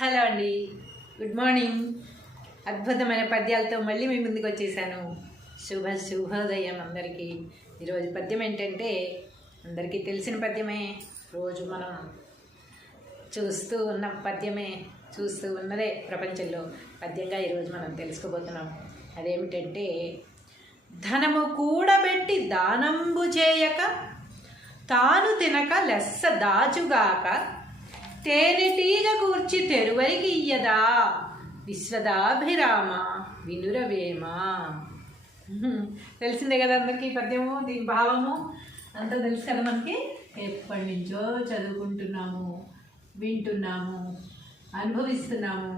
Hello అండి, good morning. అద్భుతమైన పద్యాలతో మళ్ళీ మీ ముందుకు వచ్చేసాను. శుభోదయం అందరికీ. ఈరోజు పద్యం ఏంటంటే అందరికీ తెలిసిన పద్యమే, రోజు మనం చూస్తూ ఉన్న పద్యమే, చూస్తూ ఉన్నదే ప్రపంచంలో పద్యంగా ఈరోజు మనం తెలుసుకోబోతున్నాం. అదేమిటంటే, ధనము కూడబెట్టి దానంబు చేయక, తాను తినక లెస్స దాచుగాక, తేనెటీగ కూర్చి తెరువరికి ఇయ్యదా, విశ్వదాభిరామ వినురవేమ. తెలిసిందే కదా అందరికీ పద్యము, దీని భావము అంతా తెలుసు కదా మనకి. ఎప్పటి నుంచో చదువుకుంటున్నాము, వింటున్నాము, అనుభవిస్తున్నాము,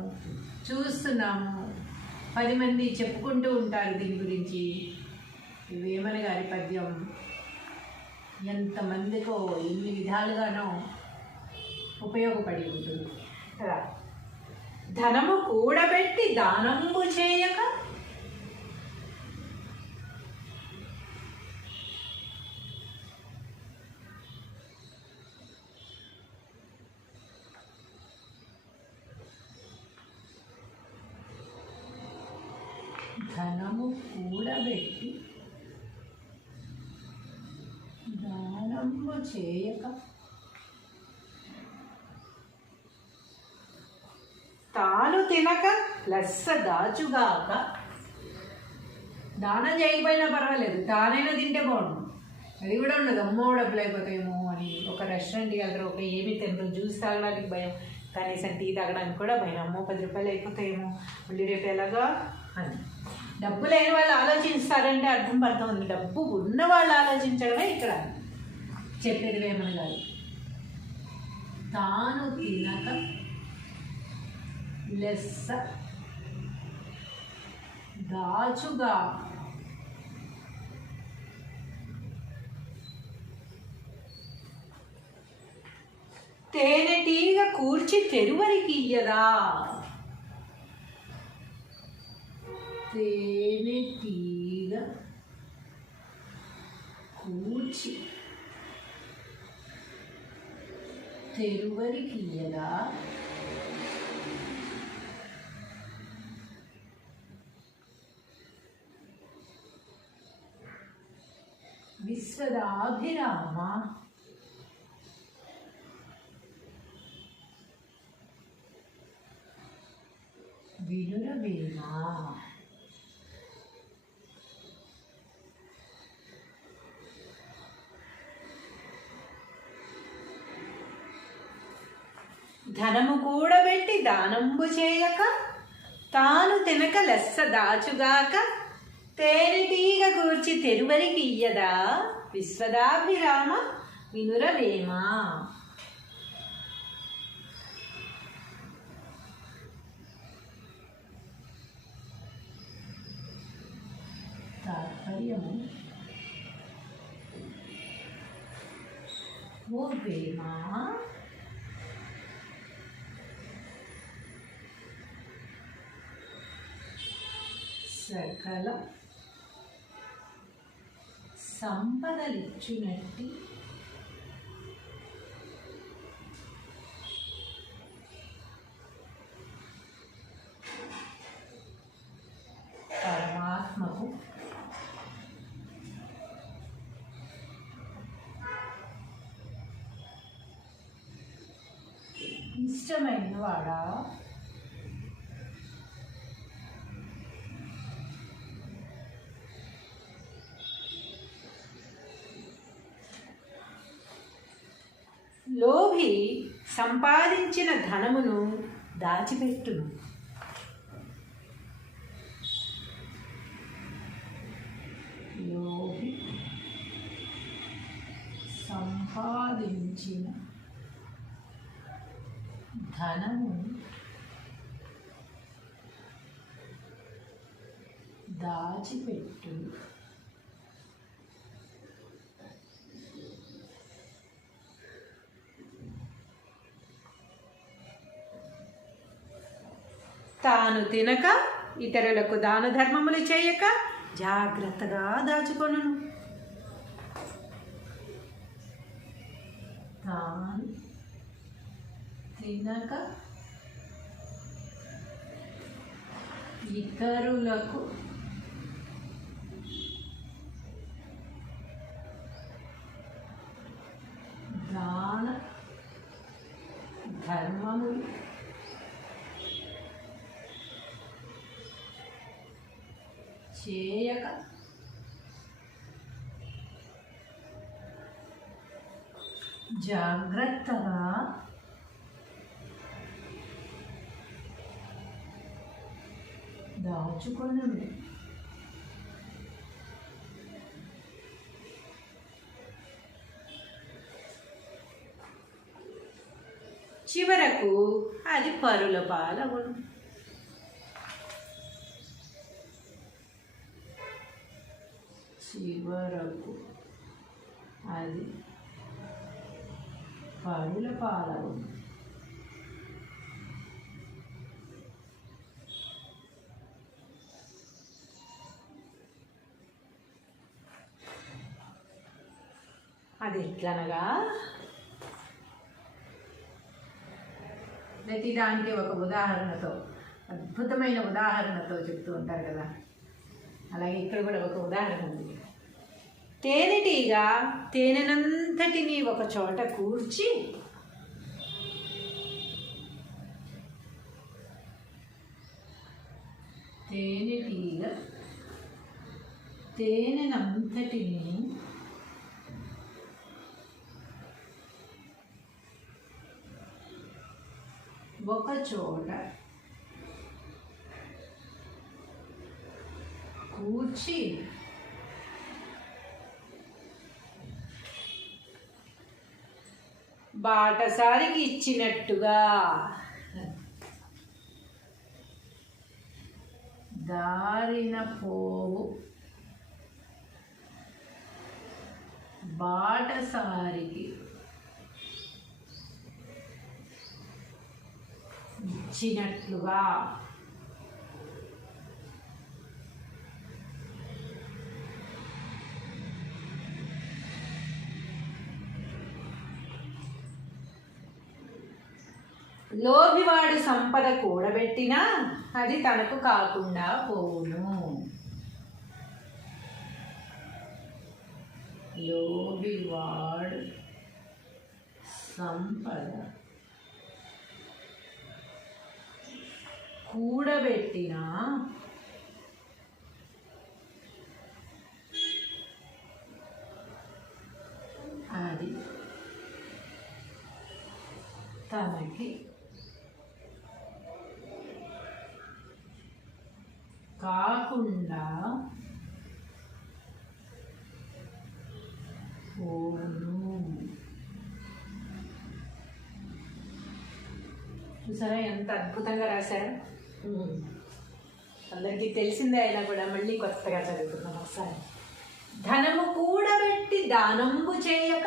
చూస్తున్నాము. 10 మంది చెప్పుకుంటూ ఉంటారు దీని గురించి. వేమన గారి పద్యం ఎంతమందికో ఎన్ని విధాలుగానో ఉపయోగపడి ఉంటుంది కదా. ధనము కూడబెట్టి దానంబు చేయక, ధనము కూడబెట్టి దానంబు చేయక, తాను తినక లెస్స దాచుగాక. దానం చేయకపోయినా పర్వాలేదు, తానైనా తింటే బాగుండు. అది కూడా ఉండదు, అమ్మో డబ్బులు అయిపోతాయేమో అని. ఒక రెస్టారెంట్కి వెళ్తారు, ఒక ఏమీ తినరు, జ్యూస్ తాగడానికి భయం, కనీసం టీ తాగడానికి కూడా భయం. అమ్మో 10 రూపాయలు అయిపోతాయేమో, మళ్ళీ రేపు ఎలాగా అని. డబ్బు లేని వాళ్ళు ఆలోచిస్తారంటే అర్థం ఉంది. డబ్బు ఉన్న వాళ్ళు ఆలోచించడమే ఇక్కడ చెప్పేది వేమన గారు. తాను తినక లెస్స దాచుగా, తేనెటీగ కూర్చి తెరువరికి ఇయ్యదా. తేనెటీగ కూర్చి తెరువరికి ఇయ్యదా, విశ్వదాభిరామ వినురవేమ. ధనము కూడబెట్టి దానంబు చేయక, తాను తినక లెస్స దాచుగాక, తేనెటీగ కూర్చి తెరువరికి ఇయ్యదా, విశ్వదాభిరామ వినురవేమ. తాత్పర్యము: ఓ వేమ, సకల సంపదలిచ్చునట్టి పరమాత్మకు ఇష్టమైన వాడా, లోభి సంపాదించిన ధనమును దాచిపెట్టును. లోభి సంపాదించిన ధనము దాచిపెట్టును. తాను తినక, ఇతరులకు దాన ధర్మములు చేయక, జాగ్రత్తగా దాచుకొనును. తాను తినక ఇతరులకు దాన ధర్మములు చేయక జాగ్రత్తగా దాచుకొనుడి. చివరకు అది పరుల పాలగును. చివరకు అది పరుల పాలగును. అది ఎట్లనగా, ప్రతి దానికి ఒక ఉదాహరణతో, అద్భుతమైన ఉదాహరణతో చెప్తూ ఉంటారు కదా, అలాగే ఇక్కడ కూడా ఒక ఉదాహరణ ఉంది. తేనెటీగ తేనెనంతటినీ ఒక చోట కూర్చి తేనెటీగ తేనెనంతటినీ ఒక చోట కూర్చి బాటసారికి ఇచ్చినట్టుగా దారిన పోవు బాటసారికి ఇచ్చినట్లుగా లోభివాడు సంపద కూడబెట్టినా అది తనకు కాకుండా పోవును. లోభివాడు సంపద కూడబెట్టినా అది తనకి కాకుండా పోను. చూసారా ఎంత అద్భుతంగా రాశారు. అందరికీ తెలిసిందే అయినా కూడా మళ్ళీ కొత్తగా చదువుతున్నాం ఒకసారి. ధనము కూడబెట్టి దానంబు చేయక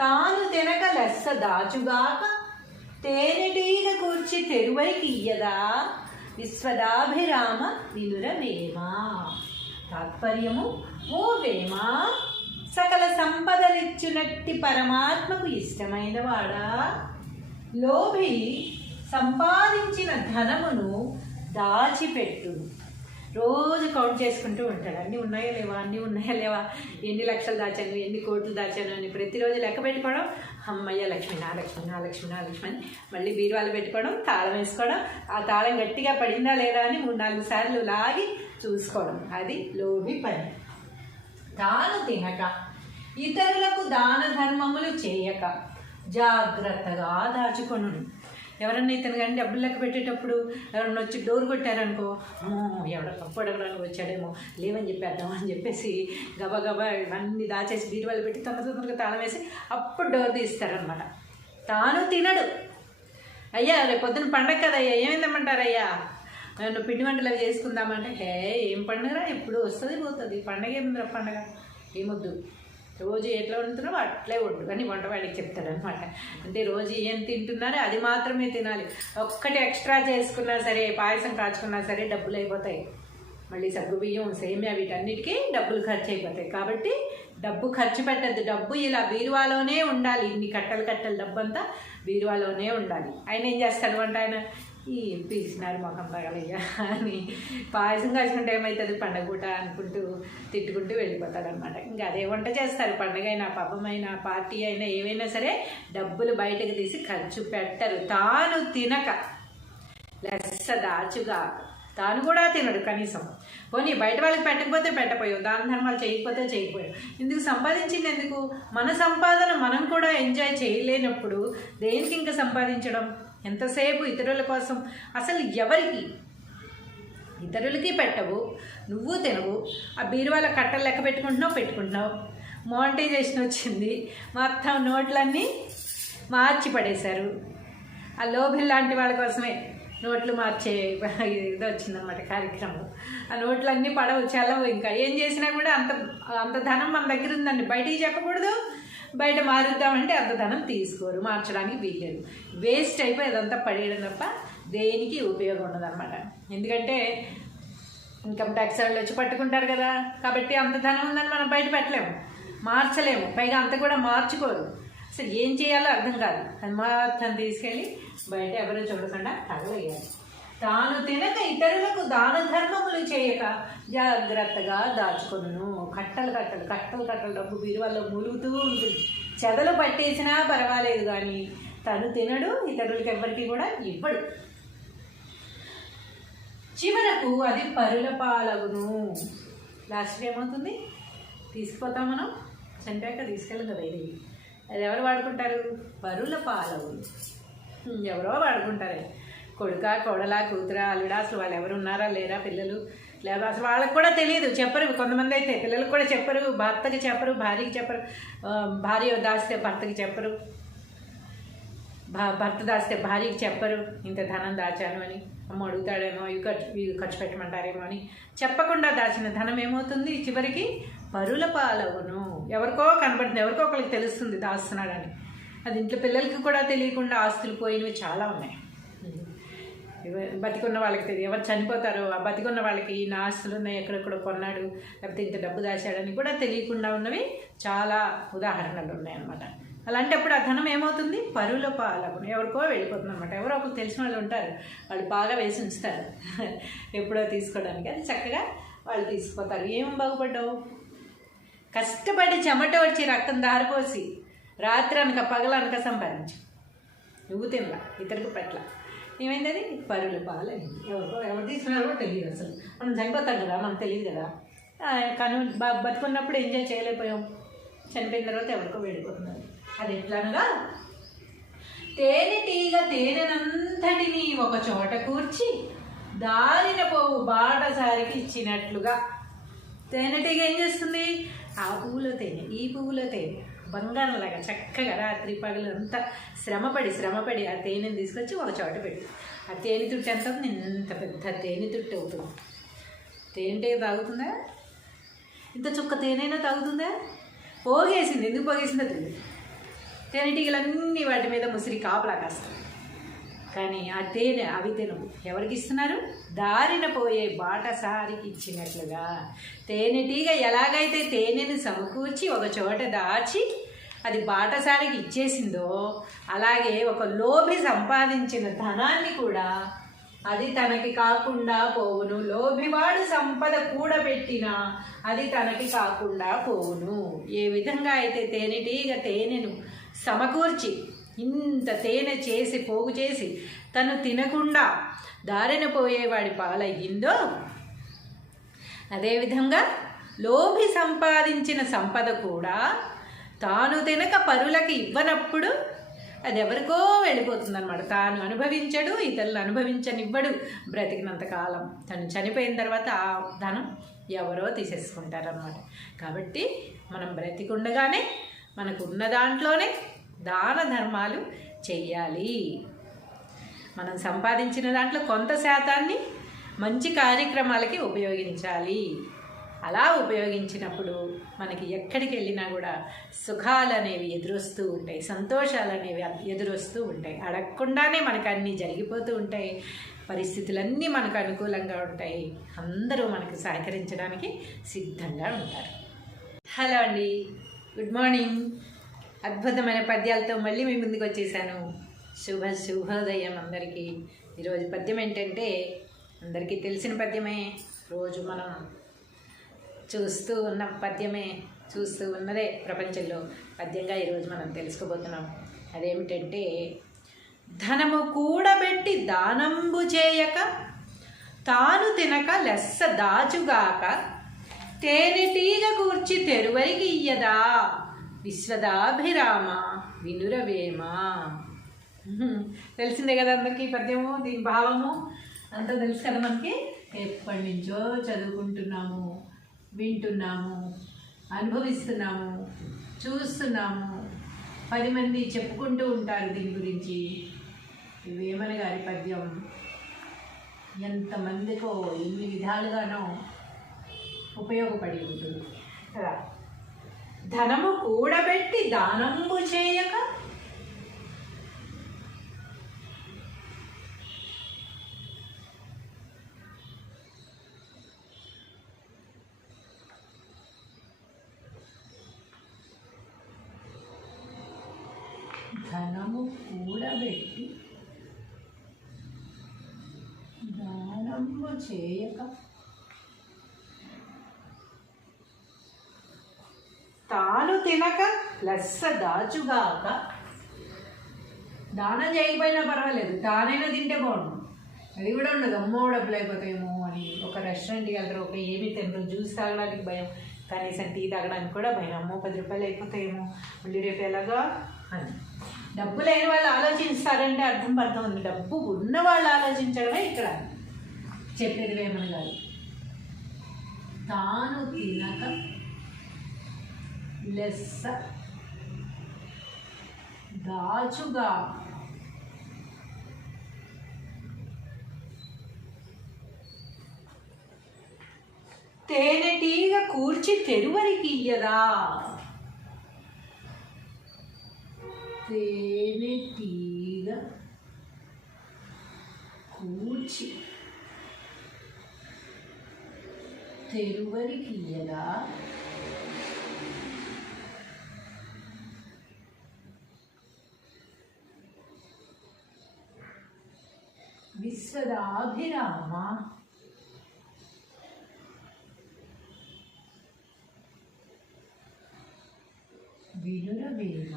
తాను తినక లెస్స దాచుగాక తేనెటీగ కూర్చి తెరువైకి ఇయ్యదా విశ్వదాభిరామ వినురవేమా. తాత్పర్యము, ఓ వేమా, సకల సంపదలిచ్చునట్టి పరమాత్మకు ఇష్టమైన వాడా, లోభి సంపాదించిన ధనమును దాచిపెట్టు. రోజు కౌంట్ చేసుకుంటూ ఉంటాడు, అన్నీ ఉన్నాయా లేవా, అన్నీ ఉన్నాయా లేవా, ఎన్ని లక్షలు దాచాను, ఎన్ని కోట్లు దాచాను అని ప్రతిరోజు లెక్క పెట్టుకోవడం. అమ్మయ్య లక్ష్మి, నా లక్ష్మి, నా లక్ష్మి, నా లక్ష్మి అని మళ్ళీ బీరువాలు పెట్టుకోవడం, తాళం వేసుకోవడం, ఆ తాళం గట్టిగా పడిందా లేదా అని 3-4 సార్లు లాగి చూసుకోవడం. అది లోభి పని. తాను తినక ఇతరులకు దాన ధర్మములు చేయక జాగ్రత్తగా దాచుకొను. ఎవరన్నా ఇతను కానీ డబ్బులు లెక్క పెట్టేటప్పుడు ఎవరన్నా వచ్చి డోర్ కొట్టారనుకో, ఎవడ తప్పు అడగడానికి వచ్చాడేమో, లేవని చెప్పేద్దాం అని చెప్పేసి గబగబా ఇవన్నీ దాచేసి బీరువాలు పెట్టి తొందరగా తాళం వేసి అప్పుడు డోర్ తీస్తారనమాట. తాను తినడు. అయ్యా రేపు పొద్దున్న పండగ కదయ్యా, ఏమైందమ్మంటారయ్యా, నన్ను పిండి వంటలు అవి చేసుకుందామంటే, ఏం పండుగరా, ఎప్పుడు వస్తుంది పోతుంది, పండగ ఏముందిరా, పండగ ఏమొద్దు, రోజు ఎట్లా వండుతున్నావో అట్లే వండు అని వంటవాడికి చెప్తాడనమాట. అంటే రోజు ఏం తింటున్నారో అది మాత్రమే తినాలి. ఒక్కటి ఎక్స్ట్రా చేసుకున్నా సరే, పాయసం కాచుకున్నా సరే డబ్బులు అయిపోతాయి. మళ్ళీ సగ్గుబియ్యం, సేమియా వీటన్నిటికీ డబ్బులు ఖర్చు అయిపోతాయి. కాబట్టి డబ్బు ఖర్చు పెట్టద్దు. డబ్బు ఇలా బీరువాలోనే ఉండాలి. ఇన్ని కట్టలు డబ్బు అంతా బీరువాలోనే ఉండాలి. ఆయన ఏం చేస్తాడు అంటే, ఆయన ఈ పీసినారు మొఖం తగలయ్యా అని పాయసం కాసుకుంటే ఏమవుతుంది పండగ పూట అనుకుంటూ తిట్టుకుంటూ వెళ్ళిపోతాడనమాట. ఇంకా అదే వంట చేస్తారు. పండగ అయినా పబ్బమైనా పార్టీ అయినా ఏమైనా సరే డబ్బులు బయటకు తీసి ఖర్చు పెట్టరు. తాను తినక లెస్స దాచుగా తాను కూడా తినడు కనీసం. పోనీ బయట వాళ్ళకి పెట్టకపోతే పెట్టపోయావు, దాన ధర్మాలు చేయకపోతే చేయకపోయావు. ఇందుకు సంపాదించింది ఎందుకు? మన సంపాదన మనం కూడా ఎంజాయ్ చేయలేనప్పుడు దేనికి ఇంకా సంపాదించడం? ఎంతసేపు ఇతరుల కోసం. అసలు ఎవరికి? ఇతరులకి పెట్టవు, నువ్వు తినవు. ఆ బీరువాల కట్టలు లెక్క పెట్టుకుంటున్నావు. మోనిటైజేషన్ వచ్చింది, మొత్తం నోట్లన్నీ మార్చి పడేశారు. ఆ లోభిల్ లాంటి వాళ్ళ కోసమే నోట్లు మార్చే ఇది వచ్చిందనమాట కార్యక్రమం. ఆ నోట్లన్నీ పడవు, చల్లవు. ఇంకా ఏం చేసినా కూడా అంత ధనం మన దగ్గర ఉందండి, బయటికి చెప్పకూడదు. బయట మారుద్దామంటే అంత ధనం తీసుకోరు, మార్చడానికి వీల్లేదు. వేస్ట్ అయిపోయి అదంతా పడేయడం తప్ప దేనికి ఉపయోగం ఉండదన్నమాట. ఎందుకంటే ఇన్కమ్ ట్యాక్స్ వాళ్ళు వచ్చి పట్టుకుంటారు కదా, కాబట్టి అంత ధనం ఉందని మనం బయట పెట్టలేము, మార్చలేము. పైగా అంత కూడా మార్చుకోరు. అసలు ఏం చేయాలో అర్థం కాదు. అది మొత్తం తీసుకెళ్ళి బయట ఎవరు చూడకుండా తగలేయాలి. తాను తినక ఇతరులకు దాన ధర్మములు చేయక జాగ్రత్తగా దాచుకొను. కట్టలు డబ్బు బీరువాల్లో మూలుగుతూ ఉంటుంది. చెదలు పట్టేసినా పర్వాలేదు కానీ తను తినడు, ఇతరులకి ఎవరికి కూడా ఇవ్వడు. చివరకు అది పరుల పాలవును. లాస్ట్ ఏమవుతుంది? తీసుకుపోతాం మనం, చంపాక తీసుకెళ్ళం కదా. ఇది అది ఎవరు వాడుకుంటారు? పరుల పాలవును. ఎవరో వాడుకుంటారే. కొడుక, కోడలా, కూతురా, అల్లుడా, అసలు వాళ్ళు ఎవరు ఉన్నారా లేరా, పిల్లలు లేదా అసలు వాళ్ళకి కూడా తెలియదు, చెప్పరు. కొంతమంది అయితే పిల్లలకు కూడా చెప్పరు, భర్తకి చెప్పరు, భార్యకి చెప్పరు. భార్య దాస్తే భర్తకి చెప్పరు, భర్త దాస్తే భార్యకి చెప్పరు ఇంత ధనం దాచాను అని. అమ్మ అడుగుతాడేమో, ఇవి ఖర్చు పెట్టమంటారేమో అని చెప్పకుండా దాచిన ధనం ఏమవుతుంది? చివరికి పరుల పాలవును. ఎవరికో కనబడుతుంది, ఎవరికో ఒకరికి తెలుస్తుంది దాస్తున్నాడని. అది ఇంట్లో పిల్లలకి కూడా తెలియకుండా ఆస్తులు పోయినవి చాలా ఉన్నాయి. బతికున్న వాళ్ళకి తెలియదు. ఎవరు చనిపోతారో ఆ బతికున్న వాళ్ళకి ఈ ఆస్తులు ఉన్నాయి, ఎక్కడెక్కడ కొన్నాడు, లేకపోతే ఇంత డబ్బు దాచాడని కూడా తెలియకుండా ఉన్నవి చాలా ఉదాహరణలు ఉన్నాయన్నమాట. అలాంటప్పుడు ఆ ధనం ఏమవుతుంది? పరుల పాలవును. ఎవరికో వెళ్ళిపోతుంది అనమాట. ఎవరో ఒకరు తెలిసిన వాళ్ళు ఉంటారు, వాళ్ళు బాగా వేసి ఉంచుతారు ఎప్పుడో తీసుకోవడానికి. అది చక్కగా వాళ్ళు తీసుకుపోతారు. ఏం బాగుపడ్డావు? కష్టపడి చెమట వచ్చి రక్తం దారిపోసి రాత్రి అనక పగలనక సంపాదించు. నువ్వు తినలా, ఇతరులకు పెట్టలా. ఏమైంది? అది పరుల పాలైంది. ఎవరు తీసుకున్నారో కూడా తెలియదు. అసలు మనం చనిపోతాం కదా, మనకు తెలియదు కదా. కానీ బతుకున్నప్పుడు ఎంజాయ్ చేయలేకపోయాం, చనిపోయిన తర్వాత ఎవరికో వెళ్ళిపోతున్నారు. అది ఎట్లనగా, తేనెటీగ తేనెనంతటిని ఒక చోట కూర్చి దారిన పోవు బాటసారికి ఇచ్చినట్లుగా. తేనెటీగ ఏం చేస్తుంది? ఆ పువ్వులో తేనె, ఈ పువ్వులో తేనె, బంగారంలాగా చక్కగా రాత్రి పగలు అంతా శ్రమపడి ఆ తేనెని తీసుకొచ్చి ఒక చోట పెట్టి, ఆ తేనె తుట్టు ఎంత అవుతుంది? ఇంత పెద్ద తేనె తుట్టు అవుతుంది. తేనె తాగుతుందా? ఇంత చుక్క తేనైనా తాగుతుందా? పోగేసింది. ఎందుకు పోగేసిందో తెలియదు. తేనెటీగలన్నీ వాటి మీద ముసిరి కాపలా కాస్తాయి. కానీ ఆ తేనె అవి తినవు. ఎవరికి ఇస్తున్నారు? దారిన పోయే బాటసారికి ఇచ్చినట్లుగా. తేనెటీగ ఎలాగైతే తేనెను సమకూర్చి ఒక చోట దాచి అది బాటసారికి ఇచ్చేసిందో, అలాగే ఒక లోభి సంపాదించిన ధనాన్ని కూడా అది తనకి కాకుండా పోవును. లోభివాడు సంపద కూడబెట్టినా అది తనకి కాకుండా పోవును. ఏ విధంగా అయితే తేనెటీగ తేనెను సమకూర్చి ఇంత తేనె చేసి పోగు చేసి తను తినకుండా దారిన పోయేవాడి పాలయ్యిందో, అదేవిధంగా లోభి సంపాదించిన సంపద కూడా తాను తినక పరులకి ఇవ్వనప్పుడు అది ఎవరికో వెళ్ళిపోతుందన్నమాట. తాను అనుభవించడు, ఇతరులు అనుభవించనివ్వడు బ్రతికినంతకాలం. తను చనిపోయిన తర్వాత ఆ ధనం ఎవరో తీసేసుకుంటారన్నమాట. కాబట్టి మనం బ్రతికుండగానే మనకు ఉన్న దాంట్లోనే దాన ధర్మాలు చెయ్యాలి. మనం సంపాదించిన దాంట్లో కొంత శాతాన్ని మంచి కార్యక్రమాలకి ఉపయోగించాలి. అలా ఉపయోగించినప్పుడు మనకి ఎక్కడికి వెళ్ళినా కూడా సుఖాలు అనేవి ఎదురొస్తూ ఉంటాయి, సంతోషాలు అనేవి ఎదురొస్తూ ఉంటాయి. అడగకుండానే మనకు అన్నీ జరిగిపోతూ ఉంటాయి, పరిస్థితులన్నీ మనకు అనుకూలంగా ఉంటాయి. అందరూ మనకు సహకరించడానికి సిద్ధంగా ఉంటారు. హలో అండి, గుడ్ మార్నింగ్. అద్భుతమైన పద్యాలతో మళ్ళీ మీ ముందుకు వచ్చేసాను. శుభోదయం అందరికీ. ఈరోజు పద్యం ఏంటంటే అందరికీ తెలిసిన పద్యమే, రోజు మనం చూస్తూ ఉన్న పద్యమే, చూస్తూ ఉన్నదే ప్రపంచంలో పద్యంగా ఈరోజు మనం తెలుసుకోబోతున్నాం. అదేమిటంటే, ధనము కూడబెట్టి దానంబు చేయక, తాను తినక లెస్స దాచుగాక, తేనెటీగ కూర్చి తెరువరికి ఇయ్యదా, విశ్వదాభిరామ వినురవేమ. తెలిసిందే కదా అందరికీ పద్యము, దీని భావము అంతా తెలుసు కదా మనకి. ఎప్పటి నుంచో చదువుకుంటున్నాము, వింటున్నాము, అనుభవిస్తున్నాము, చూస్తున్నాము. 10 మంది చెప్పుకుంటూ ఉంటారు దీని గురించి. వేమన గారి పద్యం ఎంతమందికో ఎన్ని విధాలుగానో ఉపయోగపడి ఉంటుంది కదా. ధనము కూడబెట్టి దానంబు చేయక, ధనము కూడబెట్టి దానంబు చేయక, తాను తినక లెస్స దాచుగాక. దానం చేయకపోయినా పర్వాలేదు, తానైనా తింటే బాగుండు. అది కూడా ఉండదు, అమ్మో డబ్బులు అయిపోతాయేమో అని. ఒక రెస్టారెంట్కి వెళ్తారు, ఒక ఏమీ తినరు, జ్యూస్ తాగడానికి భయం, కనీసం టీ తాగడానికి కూడా భయం. అమ్మో 10 రూపాయలు అయిపోతాయేమో, మళ్ళీ రేపు ఎలాగా అని. డబ్బు లేని వాళ్ళు ఆలోచిస్తారంటే అర్థం ఉంది. డబ్బు ఉన్న వాళ్ళు ఆలోచించడమే ఇక్కడ చెప్పేది వేమన గారు. తాను తినక లెస్స దాచుగా, తేనెటీగ కూర్చి తెరువరికి ఇయ్యదా. తేనెటీగ కూర్చి తెరువరికి ఇయ్యదా, విశ్వదాభిరామ వినురవేమ.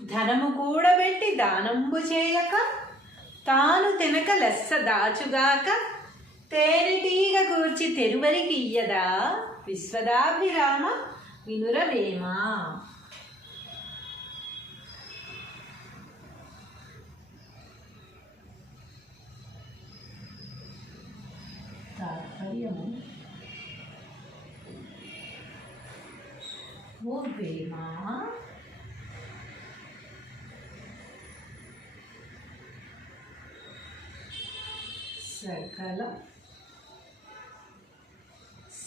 ధనము కూడబెట్టి దానంబు చేయక, తాను తినక లెస్స దాచుగాక, తేనెటీగ కూర్చి తెరువరికి ఇయ్యదా, విశ్వదాభిరామ వినురవేమ. తాత్పర్యము, ఓ వేమ, సకల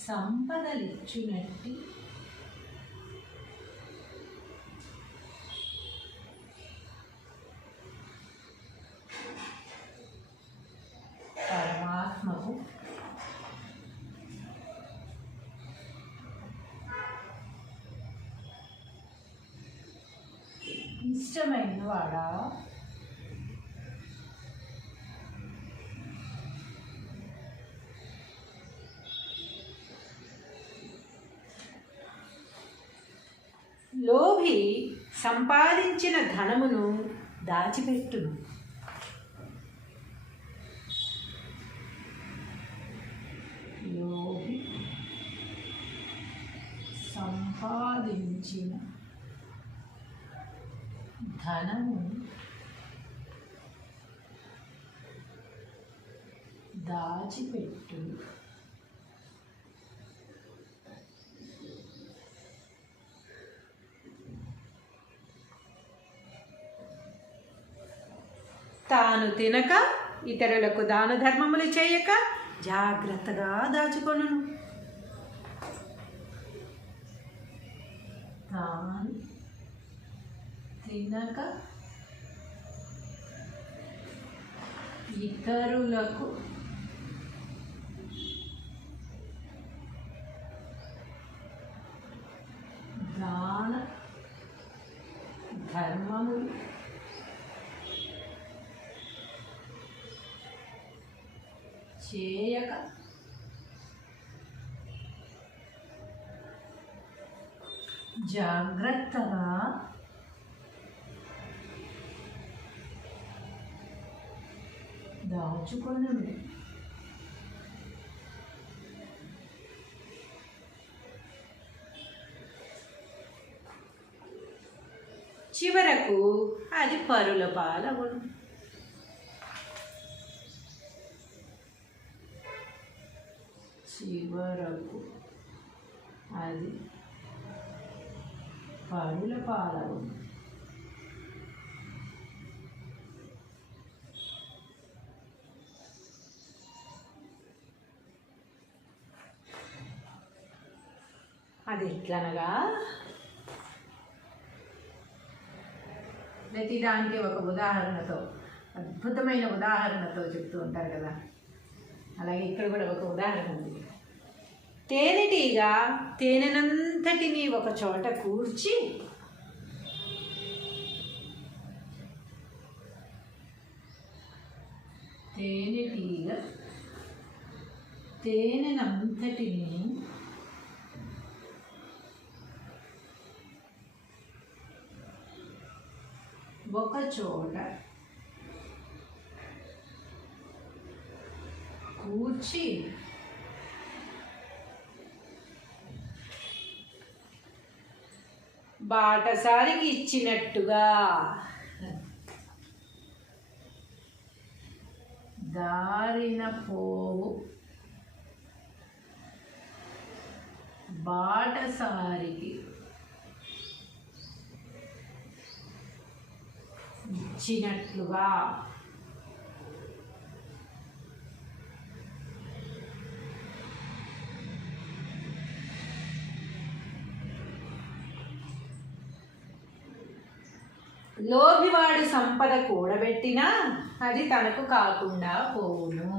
సంపదలిచ్చునట్టి పరమాత్మకు ఇష్టమైన వాడా, లోభి సంపాదించిన ధనమును దాచిపెట్టును. లోభి సంపాదించిన ధనము దాచిపెట్టును. తాను తినక, ఇతరులకు దాన ధర్మములు చేయక, జాగ్రత్తగా దాచుకొనును. తాను తినక, ఇతరులకు ధర్మములు చేయక జాగ్రత్తగా దాచుకొనుడి. చివరకు అది పరుల పాలగును. చివరకు అది పరుల పాలగును. అది ఎట్లనగా, ప్రతిదానికి ఒక ఉదాహరణతో, అద్భుతమైన ఉదాహరణతో చెప్తూ ఉంటారు కదా, అలాగే ఇక్కడ కూడా ఒక ఉదాహరణ ఉంది. తేనెటీగ తేనెనంతటిని ఒక చోట కూర్చి తేనెటీగ తేనెనంతటిని ఒక చోట కూర్చి బాటసారికి ఇచ్చినట్టుగా దారిన పోవు బాటసారికి ఇచ్చినట్లుగా లోభివాడు సంపద కూడబెట్టినా అది తనకు కాకుండా పోవును.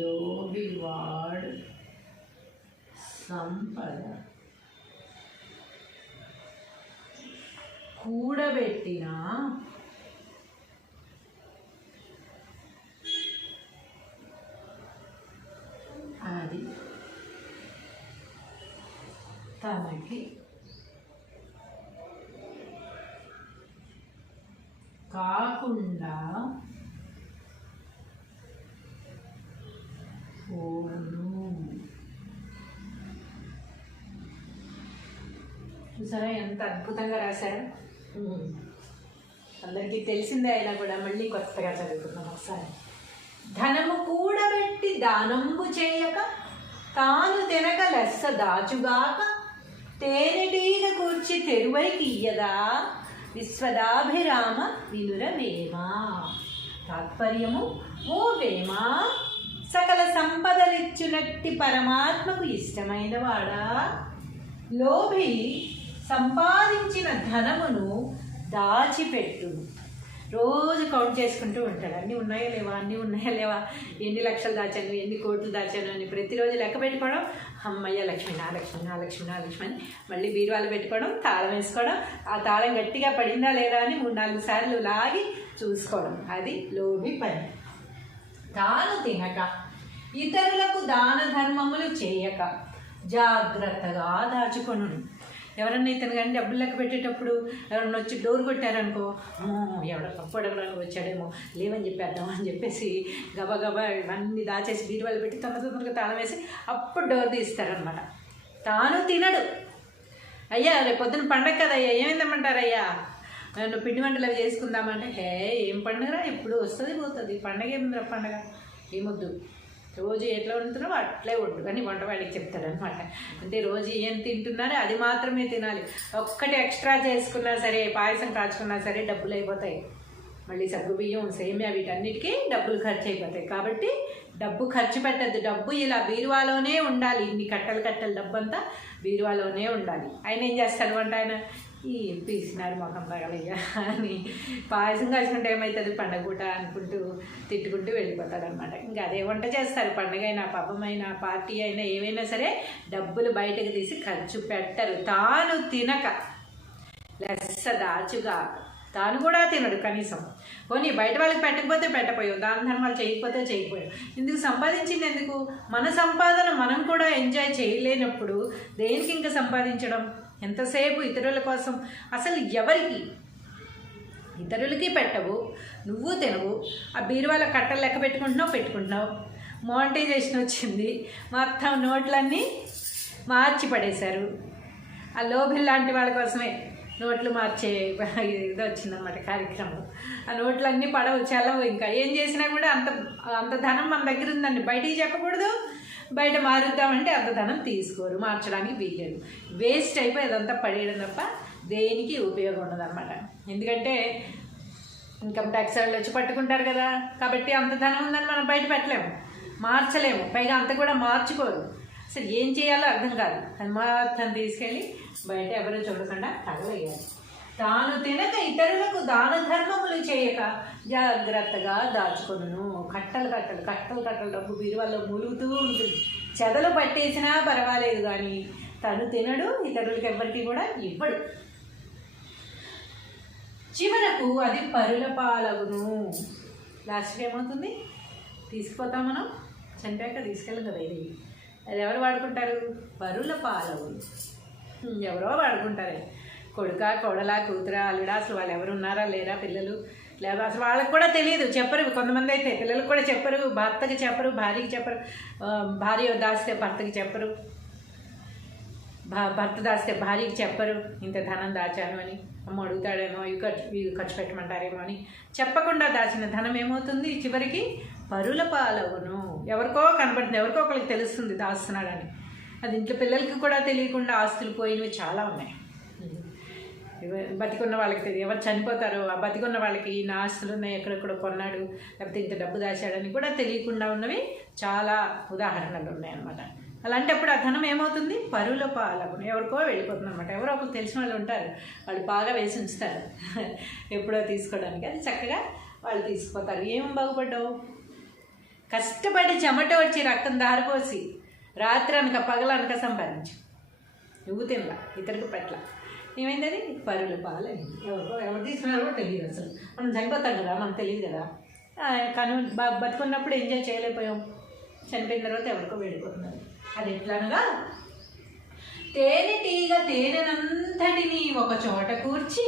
లోభివాడు సంపద కూడబెట్టినా అది తనకి కాకుండా పోను. చూసారా ఎంత అద్భుతంగా రాశారు. అందరికీ తెలిసిందే అయినా కూడా మళ్ళీ కొత్తగా చదువుతున్నాం ఒకసారి. ధనము కూడబెట్టి దానంబు చేయక తాను తినక లెస్స దాచుగాక తేనెటీగ కూర్చి తెరువైకి ఇయ్యదా విశ్వదాభిరామ వినుర వేమ. తాత్పర్యము, ఓ వేమ, సకల సంపదలిచ్చునట్టి పరమాత్మకు ఇష్టమైన వాడా, లోభి సంపాదించిన ధనమును దాచిపెట్టు. రోజు కౌంట్ చేసుకుంటూ ఉంటాడు, అన్నీ ఉన్నాయా లేవా, అన్నీ ఉన్నాయా లేవా, ఎన్ని లక్షలు దాచాను, ఎన్ని కోట్లు దాచాను అని ప్రతిరోజు లెక్క పెట్టుకోవడం. అమ్మయ్య లక్ష్మి, నా లక్ష్మి, నా లక్ష్మి, నా లక్ష్మి అని మళ్ళీ బీరువాలు పెట్టుకోవడం, తాళం వేసుకోవడం, ఆ తాళం గట్టిగా పడిందా లేదా అని 3-4 సార్లు లాగి చూసుకోవడం. అది లోభి పని. తాను తినక ఇతరులకు దాన ధర్మములు చేయక జాగ్రత్తగా దాచుకొను. ఎవరన్నా ఇతను కానీ డబ్బులు లెక్క పెట్టేటప్పుడు ఎవరన్నా వచ్చి డోర్ కొట్టారనుకో, ఎవడో తప్పు అడగడానికి వచ్చాడేమో, లేవని చెప్పేద్దాం అని చెప్పేసి గబగబా ఇవన్నీ దాచేసి బీరువాలు పెట్టి తొందరగా తాళం వేసి అప్పుడు డోర్ తీస్తారనమాట. తాను తినడు. అయ్యా రేపు పొద్దున్న పండగ కదయ్యా, ఏమైందమ్మంటారయ్యా, నువ్వు పిండి వంటలు అవి చేసుకుందామంటే, ఏం పండుగరా, ఎప్పుడు వస్తుంది పోతుంది, పండగ ఏముందిరా, పండగ ఏమొద్దు, రోజు ఎట్లా వండుతున్నావో అట్లే వండు అని వంటవాడికి చెప్తాడనమాట. అంటే రోజు ఏం తింటున్నారో అది మాత్రమే తినాలి. ఒక్కటి ఎక్స్ట్రా చేసుకున్నా సరే, పాయసం కాచుకున్నా సరే డబ్బులు అయిపోతాయి. మళ్ళీ సగ్గుబియ్యం, సేమియా వీటన్నిటికీ డబ్బులు ఖర్చు అయిపోతాయి. కాబట్టి డబ్బు ఖర్చు పెట్టద్దు. డబ్బు ఇలా బీరువాలోనే ఉండాలి. ఇన్ని కట్టలు డబ్బు అంతా బీరువాలోనే ఉండాలి. ఆయన ఏం చేస్తాడు అంటే, ఆయన ఈ పీసినారు మొహం తగలయ్యా అని పాయసం కాల్చుకుంటే ఏమవుతుంది పండగ పూట అనుకుంటూ తిట్టుకుంటూ వెళ్ళిపోతాడనమాట. ఇంకా అదే వంట చేస్తారు. పండగ అయినా పబ్బమైనా పార్టీ అయినా ఏవైనా సరే డబ్బులు బయటకు తీసి ఖర్చు పెట్టరు. తాను తినక లెస్స దాచుగా తాను కూడా తినడు కనీసం. పోనీ బయట వాళ్ళకి పెట్టకపోతే పెట్టపోయావు, దాన ధర్మాలు చేయకపోతే చేయకపోయావు. ఎందుకు సంపాదించింది ఎందుకు? మన సంపాదన మనం కూడా ఎంజాయ్ చేయలేనప్పుడు దేనికి ఇంకా సంపాదించడం? ఎంతసేపు ఇతరుల కోసం. అసలు ఎవరికి? ఇతరులకి పెట్టవు, నువ్వు తినవు. ఆ బీరువాల కట్టలు లెక్క పెట్టుకుంటున్నావు. మోనిటైజేషన్ వచ్చింది, మొత్తం నోట్లన్నీ మార్చి పడేశారు. ఆ లోభిల్ లాంటి వాళ్ళ కోసమే నోట్లు మార్చే ఇది వచ్చిందనమాట కార్యక్రమం. ఆ నోట్లన్నీ పడవు, చల్లవు. ఇంకా ఏం చేసినా కూడా అంత ధనం మన దగ్గర ఉందండి, బయటికి చెప్పకూడదు. బయట మారుద్దామంటే అంత ధనం తీసుకోరు, మార్చడానికి వీల్లేదు. వేస్ట్ అయిపోయి అదంతా పడేయడం తప్ప దేనికి ఉపయోగం ఉండదన్నమాట. ఎందుకంటే ఇన్కమ్ ట్యాక్స్ వాళ్ళు వచ్చి పట్టుకుంటారు కదా, కాబట్టి అంత ధనం ఉందని మనం బయట పెట్టలేము, మార్చలేము. పైగా అంత కూడా మార్చుకోరు. అసలు ఏం చేయాలో అర్థం కాదు. అది మొత్తం తీసుకెళ్ళి బయట ఎవరు చూడకుండా తగలేయాలి. తాను తినక ఇతరులకు దాన ధర్మములు చేయక జాగ్రత్తగా దాచుకొనును. కట్టలు డబ్బు బీరువాల్లో మూలుగుతూ ఉంటుంది. చెదలు పట్టేసినా పర్వాలేదు కానీ తను తినడు, ఇతరులకు ఎవరికి కూడా ఇవ్వడు. చివరకు అది పరుల పాలగును. లాస్ట్కి ఏమవుతుంది? తీసుకుపోతాం మనం, చనిపోయాక తీసుకెళ్ళం కదా. అది ఎవరు వాడుకుంటారు? పరుల పాలగును. ఎవరో వాడుకుంటారే. కొడుక, కోడలా, కూతురా, అల్లుడా, అసలు వాళ్ళు ఎవరు ఉన్నారా లేరా, పిల్లలు లేదా అసలు వాళ్ళకి కూడా తెలియదు, చెప్పరు. కొంతమంది అయితే పిల్లలకు కూడా చెప్పరు, భర్తకి చెప్పరు, భార్యకి చెప్పరు. భార్య దాస్తే భర్తకి చెప్పరు, భర్త దాస్తే భార్యకి చెప్పరు ఇంత ధనం దాచాను అని. అమ్మ అడుగుతాడేమో, ఇవి ఖర్చు పెట్టమంటారేమో అని చెప్పకుండా దాచిన ధనం ఏమవుతుంది? చివరికి పరుల పాలవును. ఎవరికో కనబడుతుంది, ఎవరికో ఒకరికి తెలుస్తుంది దాస్తున్నాడని. అది ఇంట్లో పిల్లలకి కూడా తెలియకుండా ఆస్తులు పోయినవి చాలా ఉన్నాయి. బతికున్న వాళ్ళకి తెలియదు. ఎవరు చనిపోతారో ఆ బతికున్న వాళ్ళకి నా ఆస్తులు ఉన్నాయి, ఎక్కడెక్కడ కొన్నాడు, లేకపోతే ఇంత డబ్బు దాచాడని కూడా తెలియకుండా ఉన్నవి చాలా ఉదాహరణలు ఉన్నాయన్నమాట. అలాంటప్పుడు ఆ ధనం ఏమవుతుంది? పరుల పాలగును. ఎవరికో వెళ్ళిపోతుంది అనమాట. ఎవరో ఒకరు తెలిసిన వాళ్ళు ఉంటారు, వాళ్ళు బాగా వేసి ఉంచుతారు ఎప్పుడో తీసుకోవడానికి. అది చక్కగా వాళ్ళు తీసుకుపోతారు. ఏం బాగుపడ్డావు? కష్టపడి చెమట వచ్చి రక్తం దారిపోసి రాత్రి అనక పగలనక సంపాదించు. నువ్వు తినలా, ఇతరులకు పెట్టలా. ఏమైంది? అది పరుల పాలైంది. ఎవరు తీసుకున్నారో కూడా తెలియదు. అసలు మనం చనిపోతాం కదా, మనకు తెలియదు కదా. కానీ బతుకున్నప్పుడు ఎంజాయ్ చేయలేకపోయాం, చనిపోయిన తర్వాత ఎవరికో వెళ్ళిపోతున్నారు. అది ఎట్లనగా, తేనెటీగ తేనెనంతటిని ఒక చోట కూర్చి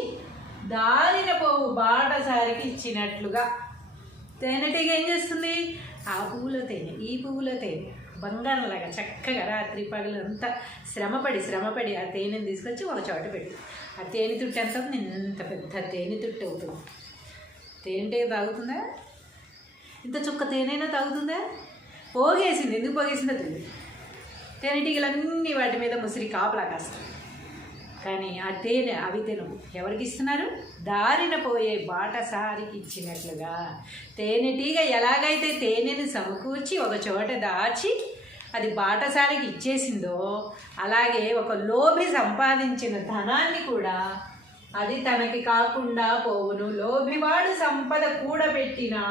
దారిన పోవు బాటసారికి ఇచ్చినట్లుగా. తేనెటీగ ఏం చేస్తుంది? ఆ పువ్వులో తేనె, ఈ పువ్వులో తేనె, బంగారంలాగా చక్కగా రాత్రి పగలు అంతా శ్రమపడి ఆ తేనెని తీసుకొచ్చి ఒక చోట పెట్టి, ఆ తేనె తుట్టు ఎంత అవుతుంది? ఇంత పెద్ద తేనె తుట్టు అవుతుంది. తేనె తాగుతుందా? ఇంత చుక్క తేనైనా తాగుతుందా? పోగేసింది. ఎందుకు పోగేసిందో తెలియదు. తేనెటీగలన్నీ వాటి మీద ముసిరి కాపలా కాస్తాయి. కానీ ఆ తేనె అవి తినవు. ఎవరికి ఇస్తున్నారు? దారిన పోయే బాటసారికి ఇచ్చినట్లుగా. తేనెటీగ ఎలాగైతే తేనెను సమకూర్చి ఒక చోట దాచి అది బాటసారికి ఇచ్చేసిందో, అలాగే ఒక లోభి సంపాదించిన ధనాన్ని కూడా అది తనకి కాకుండా పోవును. లోభివాడు సంపద కూడబెట్టినా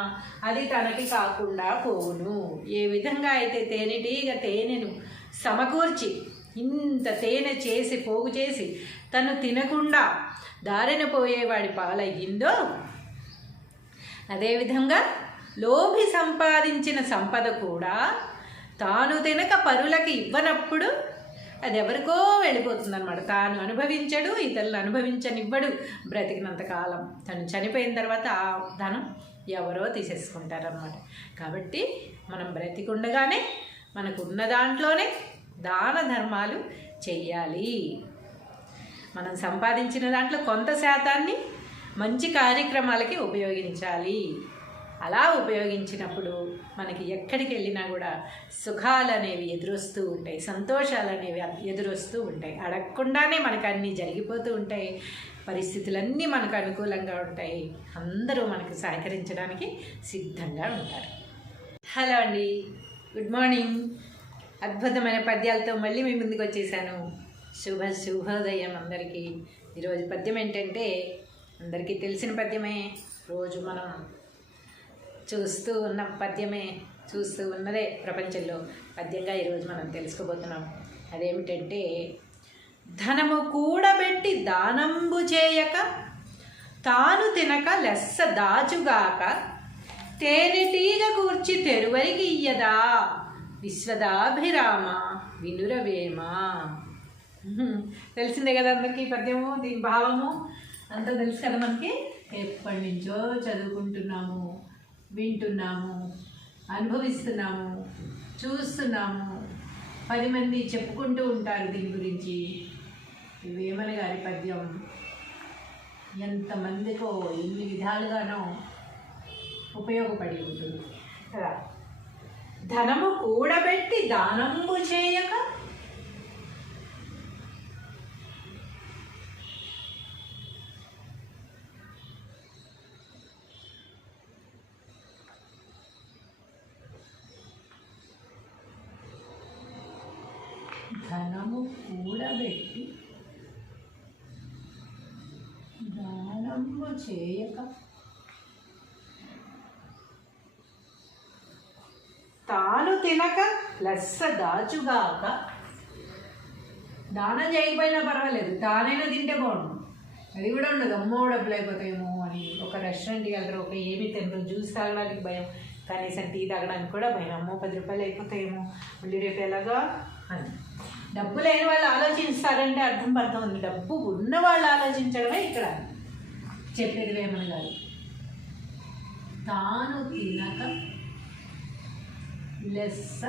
అది తనకి కాకుండా పోవును. ఏ విధంగా అయితే తేనెటీగ తేనెను సమకూర్చి ఇంత తేనె చేసి పోగు చేసి తను తినకుండా దారిన పోయేవాడి పాలయ్యిందో, అదేవిధంగా లోభి సంపాదించిన సంపద కూడా తాను తినక పరులకి ఇవ్వనప్పుడు అది ఎవరికో వెళ్ళిపోతుంది అనమాట. తాను అనుభవించడు, ఇతరులు అనుభవించనివ్వడు బ్రతికినంతకాలం. తను చనిపోయిన తర్వాత ఆ ధనం ఎవరో తీసేసుకుంటారనమాట. కాబట్టి మనం బ్రతికుండగానే మనకున్న దాంట్లోనే దాన ధర్మాలు చెయ్యాలి. మనం సంపాదించిన దాంట్లో కొంత శాతాన్ని మంచి కార్యక్రమాలకి ఉపయోగించాలి. అలా ఉపయోగించినప్పుడు మనకి ఎక్కడికి వెళ్ళినా కూడా సుఖాలు అనేవి ఎదురొస్తూ ఉంటాయి, సంతోషాలు అనేవి ఎదురొస్తూ ఉంటాయి. అడగకుండానే మనకు అన్నీ జరిగిపోతూ ఉంటాయి, పరిస్థితులన్నీ మనకు అనుకూలంగా ఉంటాయి. అందరూ మనకు సహకరించడానికి సిద్ధంగా ఉంటారు. హలో అండి, గుడ్ మార్నింగ్. అద్భుతమైన పద్యాలతో మళ్ళీ మీ ముందుకు వచ్చేసాను. శుభోదయం అందరికీ. ఈరోజు పద్యం ఏంటంటే అందరికీ తెలిసిన పద్యమే, రోజు మనం చూస్తూ ఉన్న పద్యమే, చూస్తూ ఉన్నదే ప్రపంచంలో పద్యంగా ఈరోజు మనం తెలుసుకోబోతున్నాం. అదేమిటంటే, ధనము కూడబెట్టి దానంబు చేయక, తాను తినక లెస్స దాచుగాక, తేనెటీగ కూర్చి తెరువరికి ఇయ్యదా, విశ్వదాభిరామ వినురవేమ. తెలిసిందే కదా అందరికీ పద్యము, దీని భావము అంతా తెలుసు కదా మనకి. ఎప్పటి నుంచో చదువుకుంటున్నాము, వింటున్నాము, అనుభవిస్తున్నాము, చూస్తున్నాము. 10 మంది చెప్పుకుంటూ ఉంటారు దీని గురించి. వేమన గారి పద్యం ఎంతమందికో ఎన్ని విధాలుగానో ఉపయోగపడి ఉంటుంది కదా. ధనము కూడబెట్టి దానంబు చేయక, ధనము కూడబెట్టి దానంబు చేయక, తాను తినక లెస్స దాచుగాక. దానం చేయకపోయినా పర్వాలేదు, తానైనా తింటే బాగుండు. అది కూడా ఉండదు, అమ్మో డబ్బులు అయిపోతాయేమో అని. ఒక రెస్టారెంట్కి వెళ్తారు, ఒక ఏమీ తినరు, జ్యూస్ తాగడానికి భయం, కనీసం టీ తాగడానికి కూడా భయం. అమ్మో 10 రూపాయలు అయిపోతాయేమో, మళ్ళీ రేపు ఎలాగా అని. డబ్బు లేని వాళ్ళు ఆలోచిస్తారంటే అర్థం ఉంది. డబ్బు ఉన్న వాళ్ళు ఆలోచించడమే ఇక్కడ చెప్పేది వేమన గారు. తాను తినక లెస్స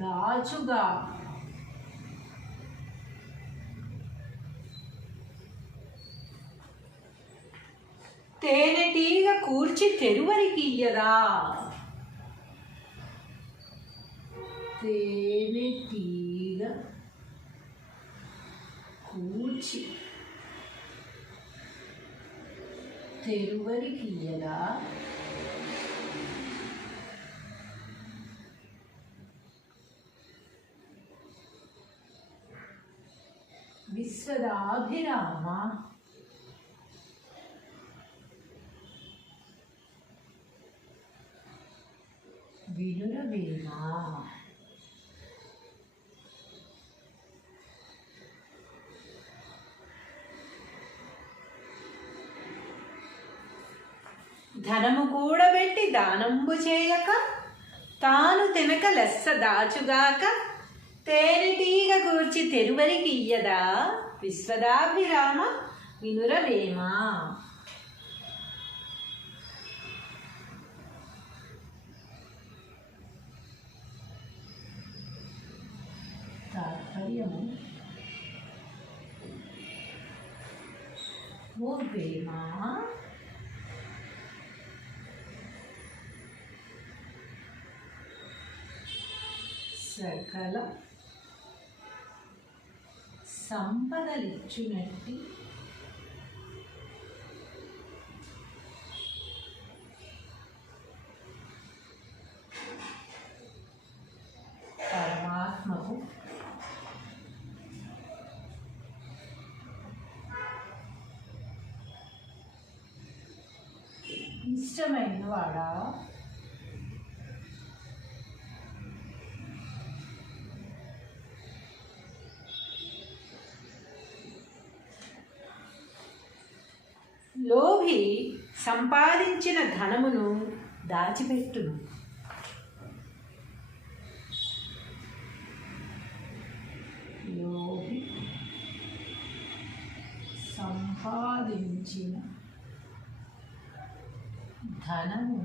దాచుగా, తేనెటీగ కూర్చి తెరువరికి ఇయ్యదా. తేనెటీగ కూర్చి తెరువరికి ఇయ్యదా, విశ్వదాభిరామ వినురవేమ. ధనము కూడబెట్టి దానంబు చేయక, తాను తినక లెస్స దాచుగాక, తేనెటీగ కూర్చి తెరువరికి ఇయ్యదా, విశ్వదాభిరామ వినురవేమ. తాత్పర్యము, ఓ వేమ, సకల సంపదలిచ్చునట్టి పరమాత్మకు ఇష్టమైన వాడా, లోభి సంపాదించిన ధనమును దాచిపెట్టును. లోభి సంపాదించిన ధనము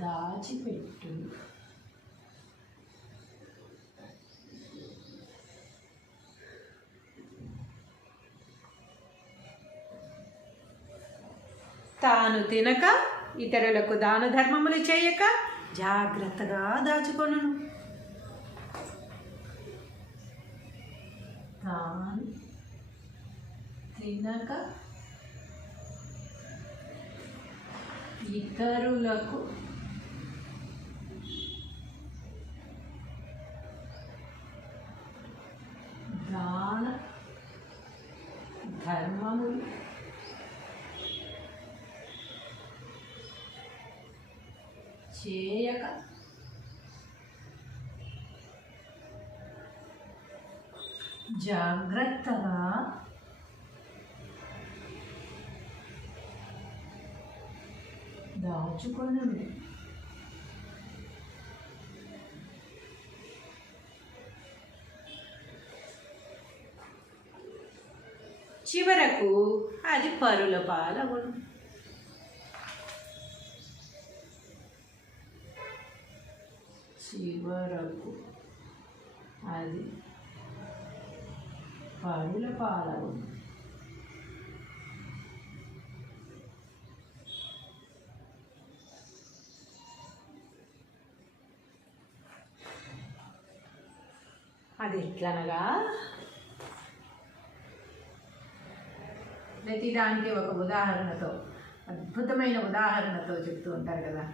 దాచిపెట్టును. తాను తినక, ఇతరులకు దాన ధర్మములు చేయక, జాగ్రత్తగా దాచుకొనును. తాను తినక, ఇతరులకు చేయక జాగ్రత్తగా దాచుకొనును. చివరకు అది పరుల పాలవును. చివరకు అది పరుల పాలవును. అది ఎట్లనగా, ప్రతిదానికి ఒక ఉదాహరణతో, అద్భుతమైన ఉదాహరణతో చెప్తూ ఉంటారు కదా,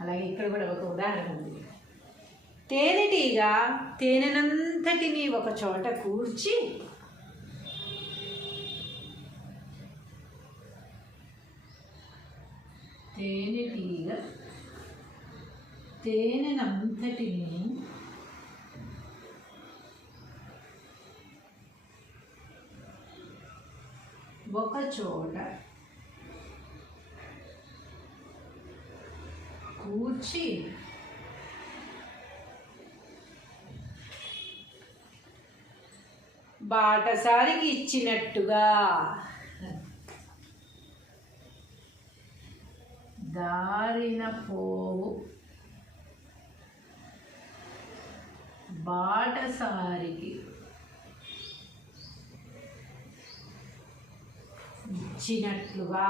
అలాగే ఇక్కడ కూడా ఒక ఉదాహరణ ఉంది. తేనెటీగ తేనెనంతటిని ఒక చోట కూర్చి తేనెటీగ తేనెనంతటిని ఒక చోట కూర్చి బాటసారికి ఇచ్చినట్టుగా దారిన పోవు బాటసారికి ఇచ్చినట్లుగా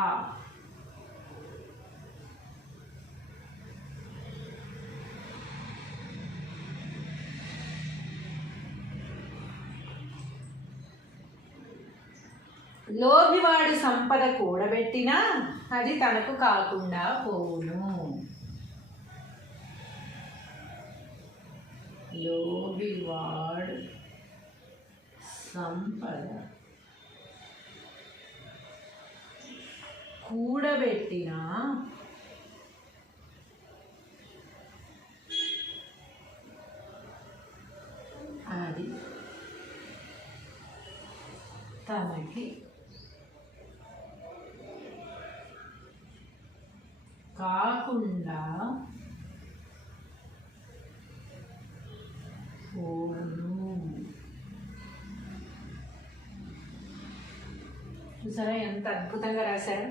లోభివాడి సంపద కూడబెట్టినా అది తనకు కాకుండా పోవును. లోభివాడు సంపద కూడబెట్టినా అది తనకి కాకుండా పోను. చూసారా ఎంత అద్భుతంగా రాశారు.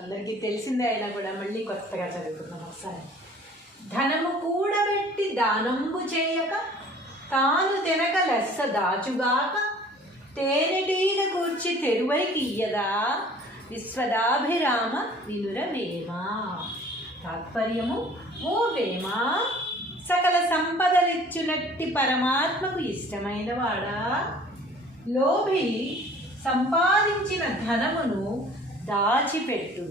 అందరికీ తెలిసిందే అయినా కూడా మళ్ళీ కొత్తగా చదువుతున్నాం ఒకసారి. ధనము కూడబెట్టి దానంబు చేయక తాను తినక లెస్స దాచుగాక తేనెటీగ కూర్చి తెరువైకి ఇయ్యదా విశ్వదాభిరామ వినుర వేమ. తాత్పర్యము, ఓ వేమ, సకల సంపదలిచ్చునట్టి పరమాత్మకు ఇష్టమైన వాడా, లోభి సంపాదించిన ధనమును దాచిపెట్టు.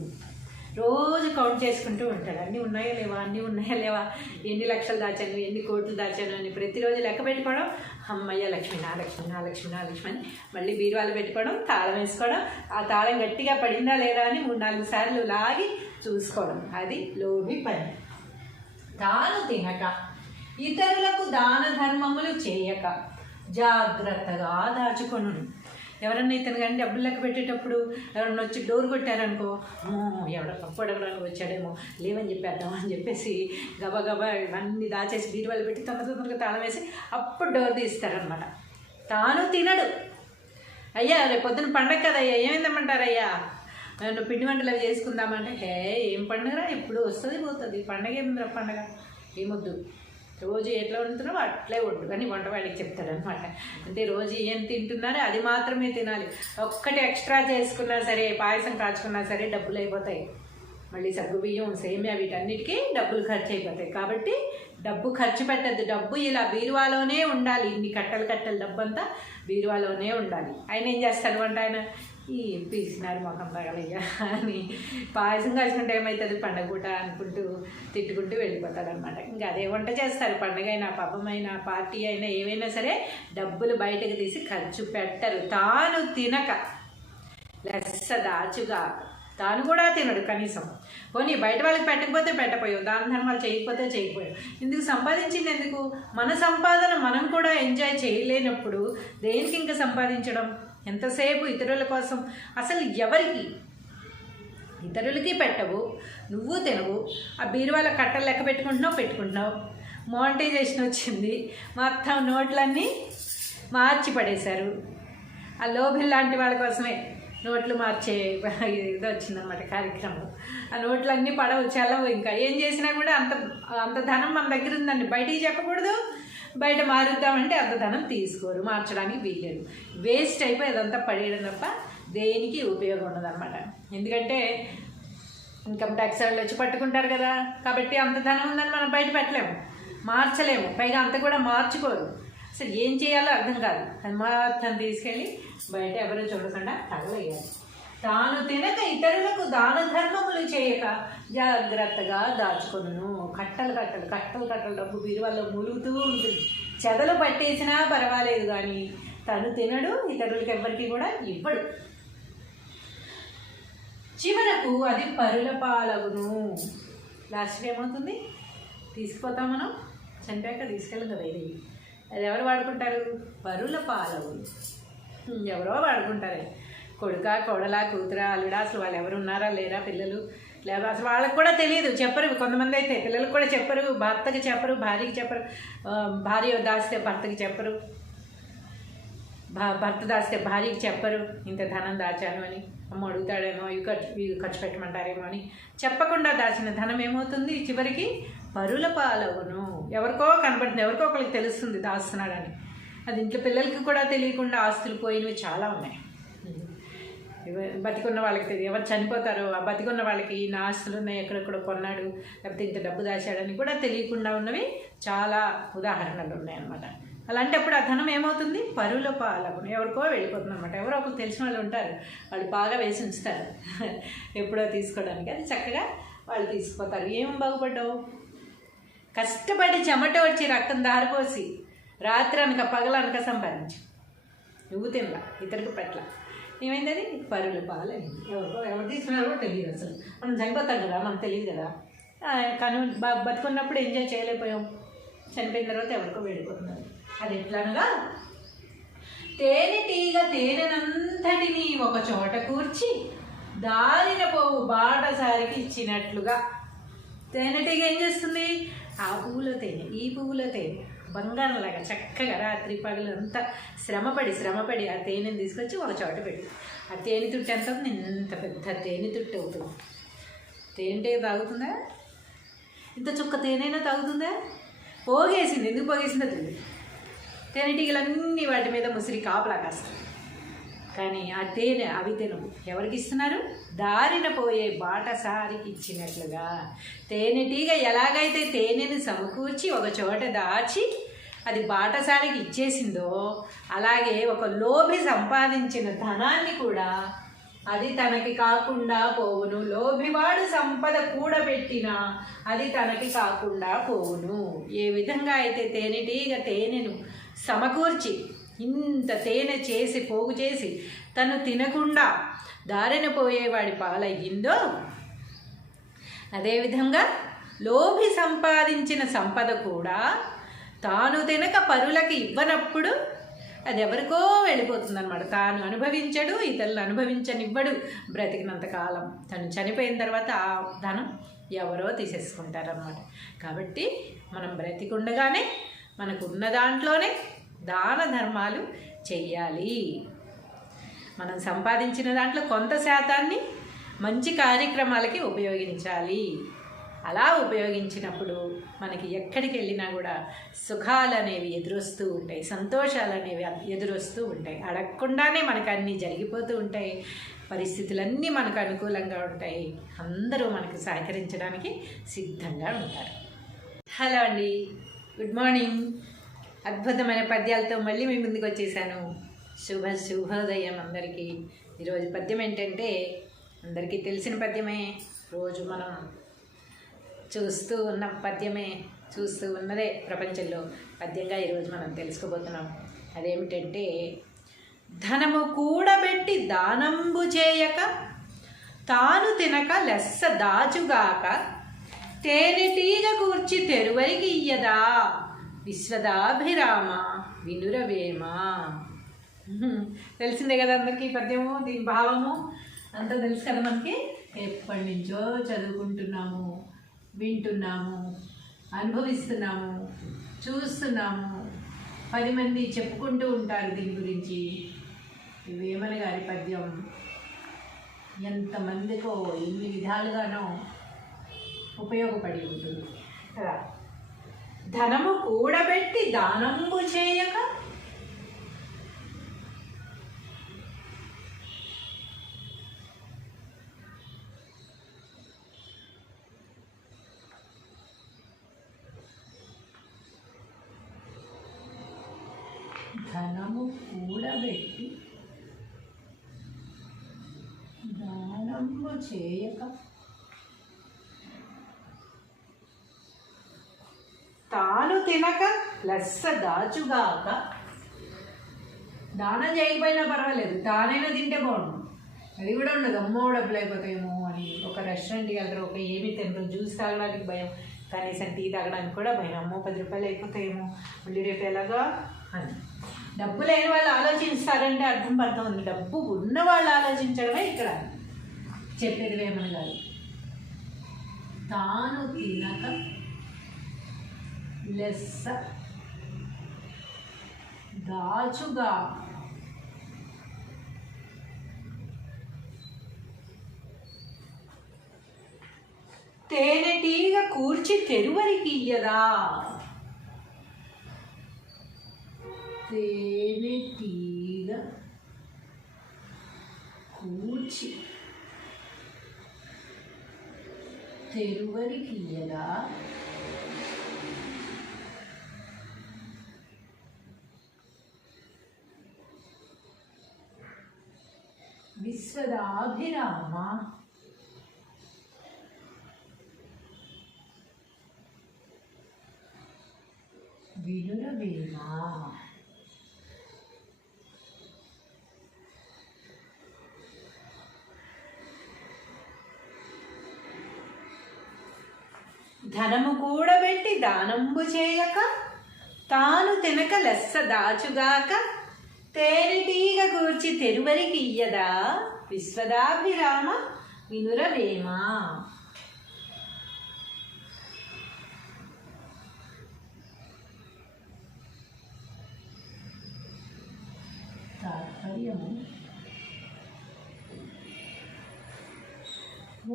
రోజు కౌంట్ చేసుకుంటూ ఉంటాడు, అన్నీ ఉన్నాయా లేవా, అన్నీ ఉన్నాయా లేవా, ఎన్ని లక్షలు దాచాను, ఎన్ని కోట్లు దాచాను అని ప్రతిరోజు లెక్క పెట్టుకోవడం. అమ్మయ్య లక్ష్మి, నా లక్ష్మి, నా లక్ష్మి, నా లక్ష్మి అని మళ్ళీ బీరువాలు పెట్టుకోవడం, తాళం వేసుకోవడం, ఆ తాళం గట్టిగా పడిందా లేదా అని 3-4 సార్లు లాగి చూసుకోవడం. అది లోభి పని. తాను తినక ఇతరులకు దాన ధర్మములు చేయక జాగ్రత్తగా దాచుకొను. ఎవరన్నా ఇతను కానీ డబ్బులు లెక్క పెట్టేటప్పుడు ఎవరన్నా వచ్చి డోర్ కొట్టారనుకో, ఎవడో తప్పు అడగడానికి వచ్చాడేమో, లేవని చెప్పేద్దాం అని చెప్పేసి గబగబా ఇవన్నీ దాచేసి బీరువాళ్ళు పెట్టి తొందరగా తాళం వేసి అప్పుడు డోర్ తీస్తారనమాట. తాను తినడు. అయ్యా రేపు పొద్దున పండగ కదయ్యా, ఏమైందమ్మంటారయ్యా, నువ్వు పిండి వంటలు అవి చేసుకుందామంటే, ఏం పండుగరా ఎప్పుడు వస్తుంది పోతుంది, పండగ ఏముందిరా పండగ, ఏమొద్దు, రోజు ఎట్లా వండుతున్నావో అట్లే వండు అని వంటవాడికి చెప్తాడనమాట. అంటే రోజు ఏం తింటున్నారో అది మాత్రమే తినాలి. ఒక్కటి ఎక్స్ట్రా చేసుకున్నా సరే, పాయసం కాచుకున్నా సరే డబ్బులు అయిపోతాయి. మళ్ళీ సగ్గుబియ్యం, సేమియా వీటన్నిటికీ డబ్బులు ఖర్చు అయిపోతాయి. కాబట్టి డబ్బు ఖర్చు పెట్టద్దు. డబ్బు ఇలా బీరువాలోనే ఉండాలి. ఇన్ని కట్టలు డబ్బు అంతా బీరువాలోనే ఉండాలి. ఆయన ఏం చేస్తాడు అంటే, ఆయన ఈ పీసినారు మొఖం తగలయ్యా అని పాయసం కాల్చుకుంటే ఏమవుతుంది పండగ పూట అనుకుంటూ తిట్టుకుంటూ వెళ్ళిపోతాడనమాట. ఇంకా అదే వంట చేస్తారు. పండగ అయినా, పబ్బమైనా, పార్టీ అయినా, ఏమైనా సరే డబ్బులు బయటకు తీసి ఖర్చు పెట్టరు. తాను తినక లెస్స దాచుగా తాను కూడా తినడు కనీసం. పోనీ బయట వాళ్ళకి పెట్టకపోతే పెట్టపోయావు, దాన ధర్మాలు చేయకపోతే చేయకపోయావు. ఇందుకు సంపాదించింది ఎందుకు? మన సంపాదన మనం కూడా ఎంజాయ్ చేయలేనప్పుడు దేనికి ఇంకా సంపాదించడం? ఎంతసేపు ఇతరుల కోసం. అసలు ఎవరికి? ఇతరులకి పెట్టవు, నువ్వు తినవు, ఆ బీరువాల కట్టలు లెక్క పెట్టుకుంటున్నావు. మోనిటైజేషన్ వచ్చింది, మొత్తం నోట్లన్నీ మార్చి పడేశారు. ఆ లోభిల్ లాంటి వాళ్ళ కోసమే నోట్లు మార్చే ఇది వచ్చిందన్నమాట కార్యక్రమం. ఆ నోట్లన్నీ పడవు, చల్లవు. ఇంకా ఏం చేసినా కూడా అంత ధనం మన దగ్గర ఉందండి, బయటికి చెప్పకూడదు. బయట మారుద్దామంటే అంత ధనం తీసుకోరు, మార్చడానికి వీల్లేదు. వేస్ట్ అయిపోయి అదంతా పడేయడం తప్ప దేనికి ఉపయోగం ఉండదన్నమాట. ఎందుకంటే ఇన్కమ్ ట్యాక్స్ వాళ్ళు వచ్చి పట్టుకుంటారు కదా, కాబట్టి అంత ధనం ఉందని మనం బయట పెట్టలేము, మార్చలేము. పైగా అంత కూడా మార్చుకోరు. అసలు ఏం చేయాలో అర్థం కాదు. అది మొత్తం తీసుకెళ్ళి బయట ఎవరు చూడకుండా తగలయ్యాలి. తాను తినక ఇతరులకు దాన ధర్మములు చేయక జాగ్రత్తగా దాచుకొనును. కట్టలు డబ్బు బీరువాల్లో మూలుగుతూ ఉంటుంది. చెదలు పట్టేసినా పర్వాలేదు కానీ తను తినడు, ఇతరులకి ఎవరికి కూడా ఇవ్వడు. చివరకు అది పరుల పాలగును. లాస్ట్కి ఏమవుతుంది? తీసుకుపోతాం మనం, చనిపోయాక తీసుకెళ్ళం కదా. అది ఎవరు వాడుకుంటారు? పరుల పాలగును. ఎవరో వాడుకుంటారే. కొడుకా, కోడలా, కూతురా, అల్లుడా, అసలు వాళ్ళు ఎవరు ఉన్నారా లేరా, పిల్లలు లేదా అసలు వాళ్ళకి కూడా తెలియదు, చెప్పరు. కొంతమంది అయితే పిల్లలకు కూడా చెప్పరు, భర్తకి చెప్పరు, భార్యకి చెప్పరు. భార్య దాస్తే భర్తకి చెప్పరు, భర్త దాస్తే భార్యకి చెప్పరు ఇంత ధనం దాచాను అని. అమ్మ అడుగుతాడేమో, ఇవి ఖర్చు పెట్టమంటారేమో అని చెప్పకుండా దాచిన ధనం ఏమవుతుంది? చివరికి పరుల పాలవును. ఎవరికో కనబడుతుంది, ఎవరికో ఒకరికి తెలుస్తుంది దాస్తున్నాడని. అది ఇంట్లో పిల్లలకి కూడా తెలియకుండా ఆస్తులు పోయినవి చాలా ఉన్నాయి. బతికున్న వాళ్ళకి తెలియదు, ఎవరు చనిపోతారో ఆ బతికున్న వాళ్ళకి నా ఆస్తులు ఉన్నాయి, ఎక్కడెక్కడ కొన్నాడు, లేకపోతే ఇంత డబ్బు దాచాడని కూడా తెలియకుండా ఉన్నవి చాలా ఉదాహరణలు ఉన్నాయన్నమాట. అలాంటప్పుడు ఆ ధనం ఏమవుతుంది? పరుల పాలవును. ఎవరికో వెళ్ళిపోతుంది అనమాట. ఎవరో ఒకరు తెలిసిన వాళ్ళు ఉంటారు, వాళ్ళు బాగా వేసి ఉంచుతారు ఎప్పుడో తీసుకోవడానికి. అది చక్కగా వాళ్ళు తీసుకుపోతారు. ఏం బాగుపడ్డావు? కష్టపడి చెమట వచ్చి రక్తం దారిపోసి రాత్రి అనక పగలనక సంపాదించు, నువ్వు తినలా, ఇతరులకు పెట్టలా. ఏమైంది? అది పరుల పాలైంది. ఎవరు తీసుకున్నారో తెలియదు. అసలు మనం చనిపోతాం కదా, మనకు తెలియదు కదా. కానీ బతుకున్నప్పుడు ఎంజాయ్ చేయలేకపోయాం, చనిపోయిన తర్వాత ఎవరికో వెళ్ళిపోతున్నారు. అది ఎట్లనగా, తేనెటీగ తేనెనంతటిని ఒక చోట కూర్చి దారిన పోవు బాటసారికి ఇచ్చినట్లుగా. తేనెటీగ ఏం చేస్తుంది? ఆ పువ్వులో తేనె, ఈ పువ్వులో తేనె, బంగారంలాగా చక్కగా రాత్రి పగలు అంతా శ్రమపడి ఆ తేనెని తీసుకొచ్చి ఒక చోట పెట్టి, ఆ తేనె తుట్టు ఎంత అవుతుంది? ఇంత పెద్ద తేనె తుట్టు అవుతుంది. తేనెటీగ తాగుతుందా? ఇంత చుక్క తేనైనా తాగుతుందా? పోగేసింది. ఎందుకు పోగేసిందో తెలియదు. తేనెటీగలన్నీ వాటి మీద ముసిరి కాపలా కాస్తాయి. కానీ ఆ తేనె అవి తినవు. ఎవరికి ఇస్తున్నారు? దారిన పోయే బాటసారికి ఇచ్చినట్లుగా. తేనెటీగ ఎలాగైతే తేనెను సమకూర్చి ఒక చోట దాచి అది బాటసారికి ఇచ్చేసిందో, అలాగే ఒక లోభి సంపాదించిన ధనాన్ని కూడా అది తనకి కాకుండా పోవును. లోభివాడు సంపద కూడబెట్టినా అది తనకి కాకుండా పోవును. ఏ విధంగా అయితే తేనెటీగ తేనెను సమకూర్చి ఇంత తేనె చేసి పోగు చేసి తను తినకుండా దారిన పోయేవాడి పాలయ్యిందో, అదేవిధంగా లోభి సంపాదించిన సంపద కూడా తాను తినక పరులకి ఇవ్వనప్పుడు అది ఎవరికో వెళ్ళిపోతుందన్నమాట. తాను అనుభవించడు, ఇతరులు అనుభవించనివ్వడు బ్రతికినంతకాలం. తను చనిపోయిన తర్వాత ఆ ధనం ఎవరో తీసేసుకుంటారన్నమాట. కాబట్టి మనం బ్రతికుండగానే మనకు ఉన్న దాంట్లోనే దాన ధర్మాలు చెయ్యాలి. మనం సంపాదించిన దాంట్లో కొంత శాతాన్ని మంచి కార్యక్రమాలకి ఉపయోగించాలి. అలా ఉపయోగించినప్పుడు మనకి ఎక్కడికి వెళ్ళినా కూడా సుఖాలు అనేవి ఎదురొస్తూ ఉంటాయి, సంతోషాలు అనేవి ఎదురొస్తూ ఉంటాయి. అడగకుండానే మనకు అన్నీ జరిగిపోతూ ఉంటాయి, పరిస్థితులన్నీ మనకు అనుకూలంగా ఉంటాయి. అందరూ మనకు సహకరించడానికి సిద్ధంగా ఉంటారు. హలో అండి, గుడ్ మార్నింగ్. అద్భుతమైన పద్యాలతో మళ్ళీ మీ ముందుకు వచ్చేసాను. శుభోదయం అందరికీ. ఈరోజు పద్యం ఏంటంటే అందరికీ తెలిసిన పద్యమే, రోజు మనం చూస్తూ ఉన్న పద్యమే, చూస్తూ ఉన్నదే ప్రపంచంలో పద్యంగా ఈరోజు మనం తెలుసుకోబోతున్నాం. అదేమిటంటే, ధనము కూడబెట్టి దానంబు చేయక తాను తినక లెస్స దాచుగాక తేనెటీగ కూర్చి తెరువరికి ఇయ్యదా విశ్వదాభిరామ వినురవేమ. తెలిసిందే కదా అందరికీ పద్యము, దీని భావము అంతా తెలుసు కదా మనకి. ఎప్పటి నుంచో చదువుకుంటున్నాము, వింటున్నాము, అనుభవిస్తున్నాము, చూస్తున్నాము. 10 మంది చెప్పుకుంటూ ఉంటారు దీని గురించి. వేమన గారి పద్యం ఎంతమందికో ఎన్ని విధాలుగానో ఉపయోగపడి ఉంటుంది కదా. ధనము కూడబెట్టి దానంబు చేయక ధనము కూడబెట్టి దానంబు చేయక తాను తినక లెస్స దాచుగాక. దానం చేయకపోయినా పర్వాలేదు, తానైనా తింటే బాగుండు. అది కూడా ఉండదు, అమ్మో డబ్బులు అయిపోతాయేమో అని. ఒక రెస్టారెంట్కి వెళ్తారు, ఒక ఏమీ తింటారు, జ్యూస్ తాగడానికి భయం, కనీసం టీ తాగడానికి కూడా భయం. అమ్మో 10 రూపాయలు అయిపోతాయేమో, మళ్ళీ రేపు ఎలాగా అని. డబ్బు లేని వాళ్ళు ఆలోచిస్తారంటే అర్థం ఉంది. డబ్బు ఉన్న వాళ్ళు ఆలోచించడమే ఇక్కడ చెప్పేది వేమన గారు. తాను తినక లెస్స దాచుగా తేనెటీగ కూర్చి తెరువరికి ఇయ్యదా. తేనెటీగ కూర్చి తెరువరికి ఇయ్యదా. విశ్వదాభిరామ వినురవేమ. ధనము కూడబెట్టి దానంబు చేయక తాను తినక లెస్స దాచుగాక తేనెటీగ కూర్చి తెరువరికి ఇయ్యదా విశ్వదాభిరామ వినురవేమ. తాత్పర్యము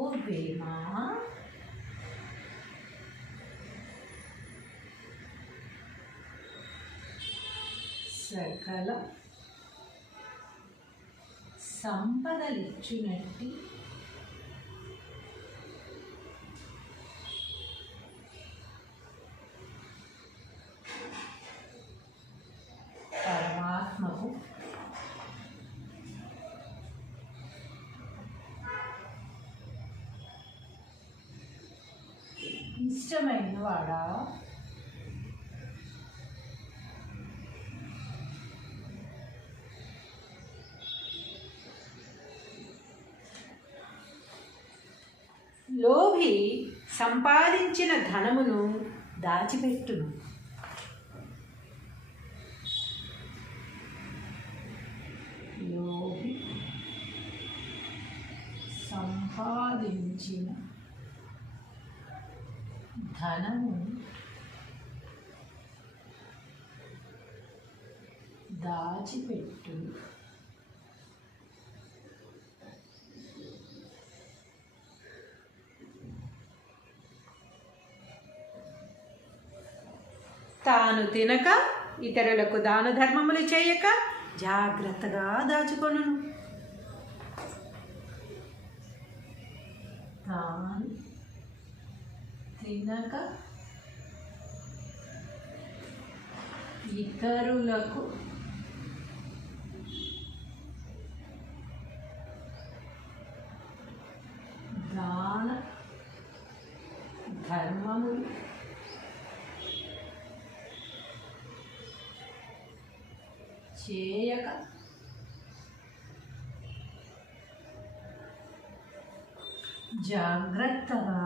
ఓ వేమ సకల సంపదలిచ్చునట్టి పరమాత్మకు ఇష్టమైన వాడా లోభి సంపాదించిన ధనమును దాచిపెట్టును. లోభి సంపాదించిన ధనము దాచిపెట్టును. తాను తినక ఇతరులకు దాన ధర్మములు చేయక జాగ్రత్తగా దాచుకొనును. తాను తినక ఇతరులకు దాన ధర్మములు చేయక జాగ్రత్తగా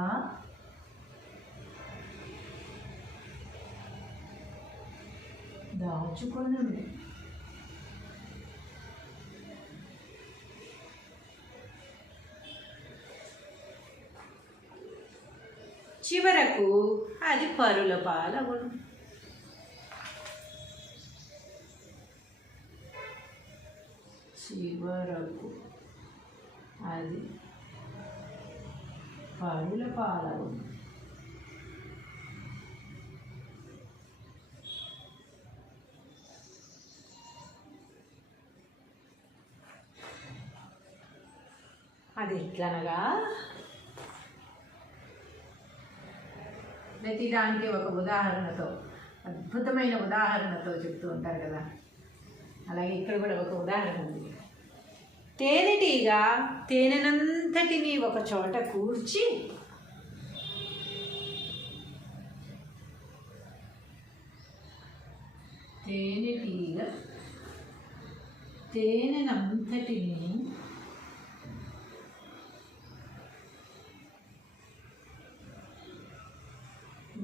దాచుకొనును. చివరకు అది పరుల పాలగును. చివరకు అది పరుల పాలగును. అది ఎట్లనగా, ప్రతిదానికి ఒక ఉదాహరణతో, అద్భుతమైన ఉదాహరణతో చెప్తూ ఉంటారు కదా, అలాగే ఇక్కడ కూడా ఒక ఉదాహరణ ఉంది. తేనెటీగ తేనెనంతటిని ఒక చోట కూర్చి తేనెటీగ తేనెనంతటిని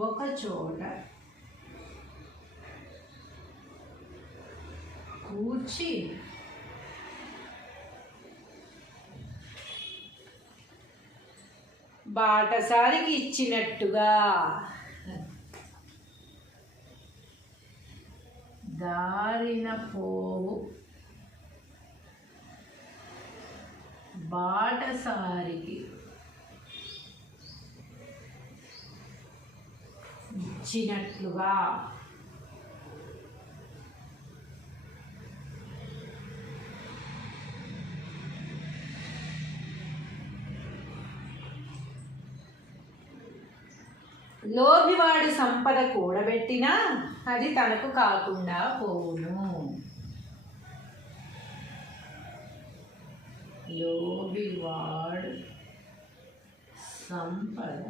ఒక చోట కూర్చి బాటసారికి ఇచ్చినట్టుగా దారిన పోవు బాటసారికి ఇచ్చినట్లుగా లోభివాడి సంపద కూడబెట్టినా అది తనకు కాకుండా పోవును. లోభివాడు సంపద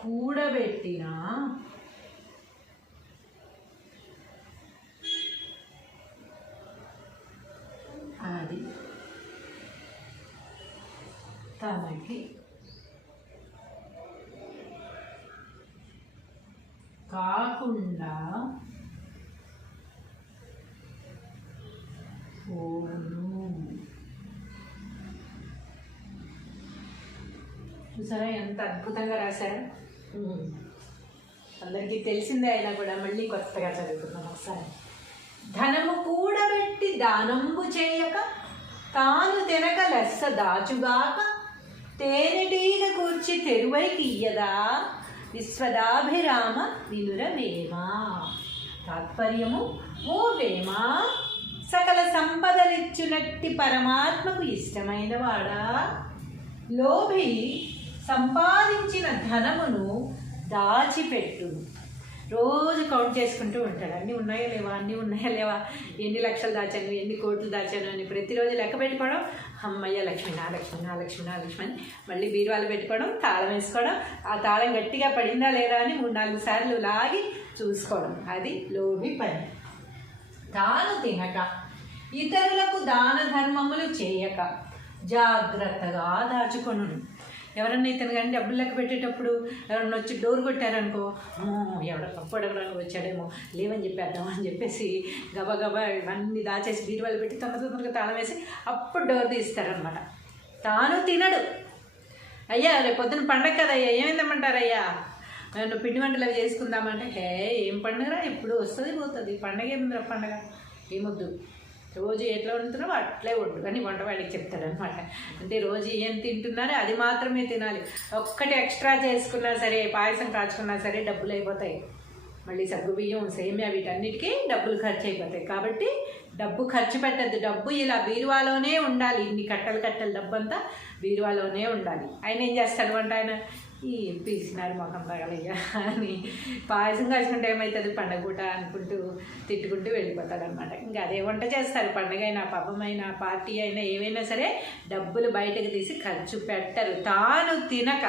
కూడబెట్టినా అది తనకి కాకుండా పోను. చూసారా ఎంత అద్భుతంగా రాశారు. అందరికీ తెలిసిందే అయినా కూడా మళ్ళీ కొత్తగా చదువుతున్నాం ఒకసారి. ధనము కూడబెట్టి దానంబు చేయక తాను తినక లెస్స దాచుగాక తేనెటీగ కూర్చి తెరువైకి ఇయ్యదా విశ్వదాభిరామ వినుర వేమ. తాత్పర్యము, ఓ వేమ, సకల సంపదలిచ్చునట్టి పరమాత్మకు ఇష్టమైన వాడా, లోభి సంపాదించిన ధనమును దాచిపెట్టు. రోజు కౌంట్ చేసుకుంటూ ఉంటాడు, అన్నీ ఉన్నాయా లేవా, అన్నీ ఉన్నాయా లేవా, ఎన్ని లక్షలు దాచాను, ఎన్ని కోట్లు దాచాను అని ప్రతిరోజు లెక్క పెట్టుకోవడం. అమ్మయ్య లక్ష్మి, నా లక్ష్మి, నా లక్ష్మి, నా లక్ష్మి అని మళ్ళీ బీరువాలు పెట్టుకోవడం, తాళం వేసుకోవడం, ఆ తాళం గట్టిగా పడిందా లేదా అని 3-4 సార్లు లాగి చూసుకోవడం. అది లోభి పని. తాను తినక ఇతరులకు దాన ధర్మములు చేయక జాగ్రత్తగా దాచుకొను. ఎవరన్నా ఇతను కానీ డబ్బులు లెక్క పెట్టేటప్పుడు ఎవరన్నా వచ్చి డోర్ కొట్టారనుకో, ఎవడో తప్పు అడగడానికి వచ్చాడేమో, లేవని చెప్పేద్దాం అని చెప్పేసి గబగబా ఇవన్నీ దాచేసి బీరువాలు పెట్టి తొందరగా తాళం వేసి అప్పుడు డోర్ తీస్తారనమాట. తాను తినడు. అయ్యా రేపు పొద్దున పండగ కదయ్యా, ఏమైందమ్మంటారయ్యా, నువ్వు పిండి వంటలు అవి చేసుకుందామంటే, ఏం పండుగరా ఎప్పుడు వస్తుంది పోతుంది, పండగ ఏముందిరా, పండగ ఏమొద్దు, రోజు ఎట్లా వండుతున్నావో అట్లే వండు అని వంటవాడికి చెప్తాడనమాట. అంటే రోజు ఏం తింటున్నారో అది మాత్రమే తినాలి. ఒక్కటి ఎక్స్ట్రా చేసుకున్నా సరే, పాయసం కాచుకున్నా సరే డబ్బులు అయిపోతాయి. మళ్ళీ సగ్గుబియ్యం, సేమియా వీటన్నిటికీ డబ్బులు ఖర్చు అయిపోతాయి. కాబట్టి డబ్బు ఖర్చు పెట్టద్దు. డబ్బు ఇలా బీరువాలోనే ఉండాలి. ఇన్ని కట్టలు డబ్బు అంతా బీరువాలోనే ఉండాలి. ఆయన ఏం చేస్తాడు అంటే, ఆయన ఈ పీసినారు మొఖం తగలయ్యా అని పాయసం కాల్చుకుంటే ఏమవుతుంది పండగ పూట అనుకుంటూ తిట్టుకుంటూ వెళ్ళిపోతాడు అనమాట. ఇంకా అదే వంట చేస్తారు. పండగ అయినా, పబ్బమైనా, పార్టీ అయినా, ఏమైనా సరే డబ్బులు బయటకు తీసి ఖర్చు పెట్టరు. తాను తినక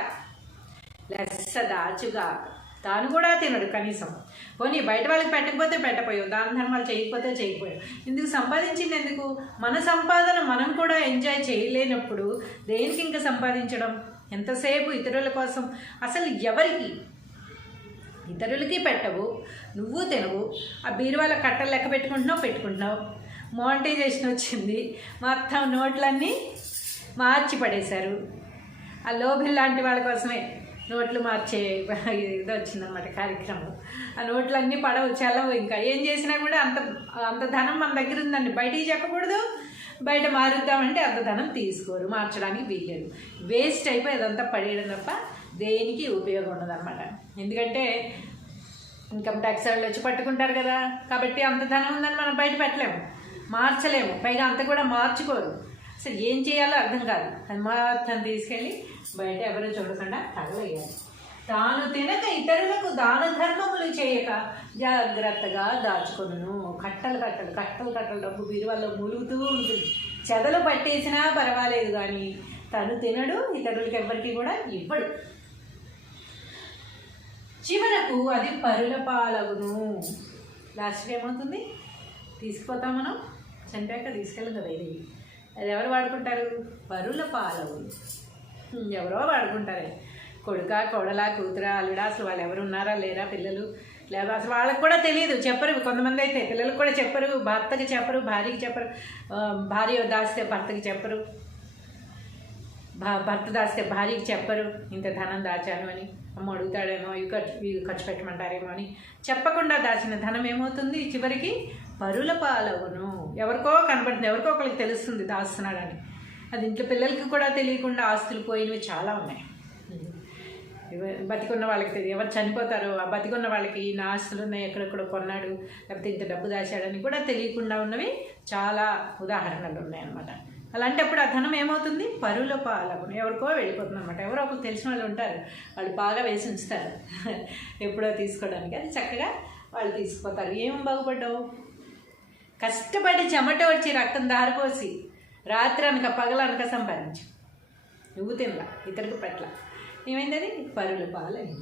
లెస్స దాచుగా తాను కూడా తినడు కనీసం. పోనీ బయట వాళ్ళకి పెట్టకపోతే పెట్టపోయావు, దాన ధర్మాలు చేయకపోతే చేయకపోయావు. ఇందుకు సంపాదించింది ఎందుకు? మన సంపాదన మనం కూడా ఎంజాయ్ చేయలేనప్పుడు దేనికి ఇంకా సంపాదించడం? ఎంతసేపు ఇతరుల కోసం. అసలు ఎవరికి? ఇతరులకి పెట్టవు, నువ్వు తినవు, ఆ బీరువాల కట్టలు లెక్క పెట్టుకుంటున్నావు. మోనిటైజేషన్ వచ్చింది, మొత్తం నోట్లన్నీ మార్చి పడేశారు. ఆ లోభిల్ లాంటి వాళ్ళ కోసమే నోట్లు మార్చే ఇది వచ్చిందనమాట కార్యక్రమం. ఆ నోట్లన్నీ పడవు, చల్లవు. ఇంకా ఏం చేసినా కూడా అంత ధనం మన దగ్గర ఉందండి, బయటికి చెప్పకూడదు. బయట మారుద్దామంటే అంత ధనం తీసుకోరు, మార్చడానికి వీల్లేదు. వేస్ట్ అయిపోయి అదంతా పడేయడం తప్ప దేనికి ఉపయోగం ఉండదన్నమాట. ఎందుకంటే ఇన్కమ్ ట్యాక్స్ వాళ్ళు వచ్చి పట్టుకుంటారు కదా, కాబట్టి అంత ధనం ఉందని మనం బయట పెట్టలేము, మార్చలేము. పైగా అంత కూడా మార్చుకోరు. అసలు ఏం చేయాలో అర్థం కాదు. అది మొత్తం తీసుకెళ్ళి బయట ఎవరు చూడకుండా తగలయ్యాలి. తాను తినక ఇతరులకు దాన ధర్మములు చేయక జాగ్రత్తగా దాచుకొనును. కట్టలు డబ్బు బీరువాల్లో మూలుగుతూ ఉంటుంది. చెదలు పట్టేసినా పర్వాలేదు కానీ తను తినడు, ఇతరులకి ఎవరికి కూడా ఇవ్వడు. చివరకు అది పరుల పాలవును. లాస్ట్కి ఏమవుతుంది? తీసుకుపోతాం మనం, చనిపోయాక తీసుకెళ్ళం కదా. అది ఎవరు వాడుకుంటారు? పరుల పాలవును. ఎవరో వాడుకుంటారే. కొడుక, కోడలా, కూతురా, అల్లుడా, అసలు వాళ్ళు ఎవరు ఉన్నారా లేరా, పిల్లలు లేదా అసలు వాళ్ళకి కూడా తెలియదు, చెప్పరు. కొంతమంది అయితే పిల్లలకు కూడా చెప్పరు, భర్తకి చెప్పరు, భార్యకి చెప్పరు. భార్య దాస్తే భర్తకి చెప్పరు, భర్త దాస్తే భార్యకి చెప్పరు ఇంత ధనం దాచాను అని. అమ్మ అడుగుతాడేమో, ఇవి ఖర్చు పెట్టమంటారేమో అని చెప్పకుండా దాచిన ధనం ఏమవుతుంది? చివరికి పరుల పాలవును. ఎవరికో కనబడుతుంది, ఎవరికో ఒకరికి తెలుస్తుంది దాస్తున్నాడని. అది ఇంట్లో పిల్లలకి కూడా తెలియకుండా ఆస్తులు పోయినవి చాలా ఉన్నాయి. బతికున్న వాళ్ళకి తెలియదు, ఎవరు చనిపోతారో ఆ బతికున్న వాళ్ళకి నా ఆస్తులు ఉన్నాయి, ఎక్కడెక్కడ కొన్నాడు, లేకపోతే ఇంత డబ్బు దాచాడని కూడా తెలియకుండా ఉన్నవి చాలా ఉదాహరణలు ఉన్నాయన్నమాట. అలాంటప్పుడు ఆ ధనం ఏమవుతుంది? పరుల పాలవును. ఎవరికో వెళ్ళిపోతుంది అనమాట. ఎవరో ఒకరు తెలిసిన వాళ్ళు ఉంటారు, వాళ్ళు బాగా వేసి ఉంచుతారు ఎప్పుడో తీసుకోవడానికి. అది చక్కగా వాళ్ళు తీసుకుపోతారు. ఏం బాగుపడ్డావు? కష్టపడి చెమట వచ్చి రక్తం దారిపోసి రాత్రి అనక పగలనక సంపాదించు, నువ్వు తినలా, ఇతరులకు పెట్టల. ఏమైంది? అది పరుల పాలైంది.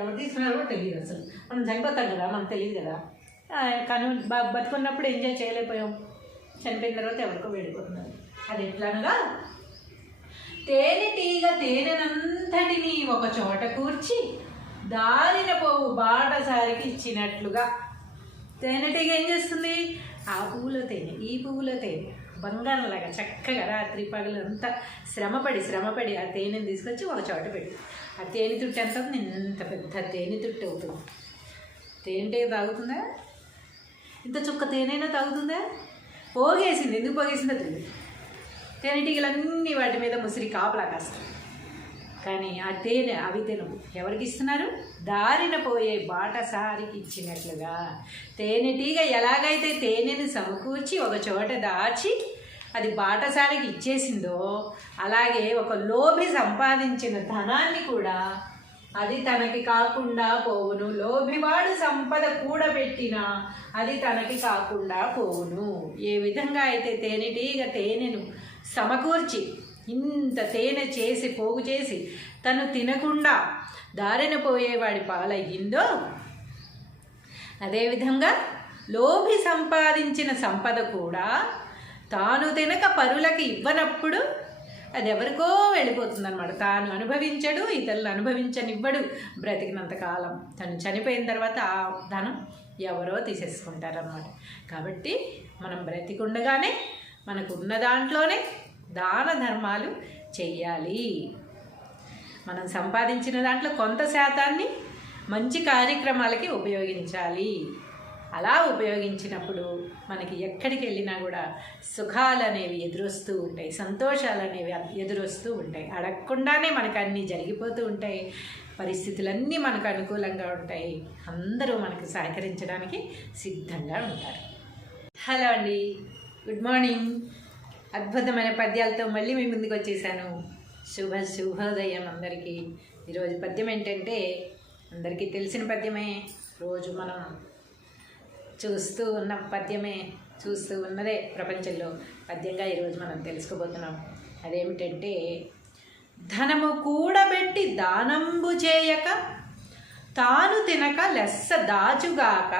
ఎవరు తీసుకున్నారో తెలియదు. అసలు మనం చనిపోతాం కదా, మనకు తెలియదు కదా. కానీ బతుకున్నప్పుడు ఎంజాయ్ చేయలేకపోయాం, చనిపోయిన తర్వాత ఎవరికో వెళ్ళిపోతున్నారు. అది ఎట్లనగా, తేనెటీగ తేనెనంతటిని ఒక చోట కూర్చి దారిన పోవు బాటసారికి ఇచ్చినట్లుగా. తేనెటీగ ఏం చేస్తుంది? ఆ పువ్వులో తేనె, ఈ పువ్వులో తేనె, బంగారంలాగా చక్కగా రాత్రి పగలంతా శ్రమపడి ఆ తేనెని తీసుకొచ్చి ఒక చోట పెట్టి, ఆ తేనె తుట్టు ఎంత అవుతుంది? ఇంత పెద్ద తేనె తుట్టు అవుతుంది. తేనెటీగ తాగుతుందా? ఇంత చుక్క తేనైనా తాగుతుందా? పోగేసింది. ఎందుకు పోగేసిందో తెలియదు. తేనెటీగలన్నీ వాటి మీద ముసిరి కాపలా కాస్తాయి. కానీ ఆ తేనె అవి తినవు. ఎవరికి ఇస్తున్నారు? దారిన పోయే బాటసారికి ఇచ్చినట్లుగా. తేనెటీగ ఎలాగైతే తేనెను సమకూర్చి ఒక చోట దాచి అది బాటసారికి ఇచ్చేసిందో, అలాగే ఒక లోభి సంపాదించిన ధనాన్ని కూడా అది తనకి కాకుండా పోవును. లోభివాడు సంపద కూడబెట్టినా అది తనకి కాకుండా పోవును. ఏ విధంగా అయితే తేనెటీగ తేనెను సమకూర్చి ఇంత తేనె చేసి పోగు చేసి తను తినకుండా దారిన పోయేవాడి పాలయ్యిందో, అదేవిధంగా లోభి సంపాదించిన సంపద కూడా తాను తినక పరులకి ఇవ్వనప్పుడు అది ఎవరికో వెళ్ళిపోతుందన్నమాట. తాను అనుభవించడు, ఇతరులు అనుభవించనివ్వడు బ్రతికినంతకాలం. తను చనిపోయిన తర్వాత ఆ ధనం ఎవరో తీసేసుకుంటారన్నమాట. కాబట్టి మనం బ్రతికుండగానే మనకు ఉన్న దాంట్లోనే దాన ధర్మాలు చెయ్యాలి. మనం సంపాదించిన దాంట్లో కొంత శాతాన్ని మంచి కార్యక్రమాలకి ఉపయోగించాలి. అలా ఉపయోగించినప్పుడు మనకి ఎక్కడికి వెళ్ళినా కూడా సుఖాలు అనేవి ఎదురొస్తూ ఉంటాయి, సంతోషాలు అనేవి ఎదురొస్తూ ఉంటాయి. అడగకుండానే మనకు అన్నీ జరిగిపోతూ ఉంటాయి, పరిస్థితులన్నీ మనకు అనుకూలంగా ఉంటాయి. అందరూ మనకు సహకరించడానికి సిద్ధంగా ఉంటారు. హలో అండి, గుడ్ మార్నింగ్. అద్భుతమైన పద్యాలతో మళ్ళీ మీ ముందుకు వచ్చేసాను. శుభోదయం అందరికీ. ఈరోజు పద్యం ఏంటంటే అందరికీ తెలిసిన పద్యమే, రోజు మనం చూస్తూ ఉన్న పద్యమే, చూస్తూ ఉన్నదే ప్రపంచంలో పద్యంగా ఈరోజు మనం తెలుసుకోబోతున్నాం. అదేమిటంటే, ధనము కూడబెట్టి దానంబు చేయక తాను తినక లెస్స దాచుగాక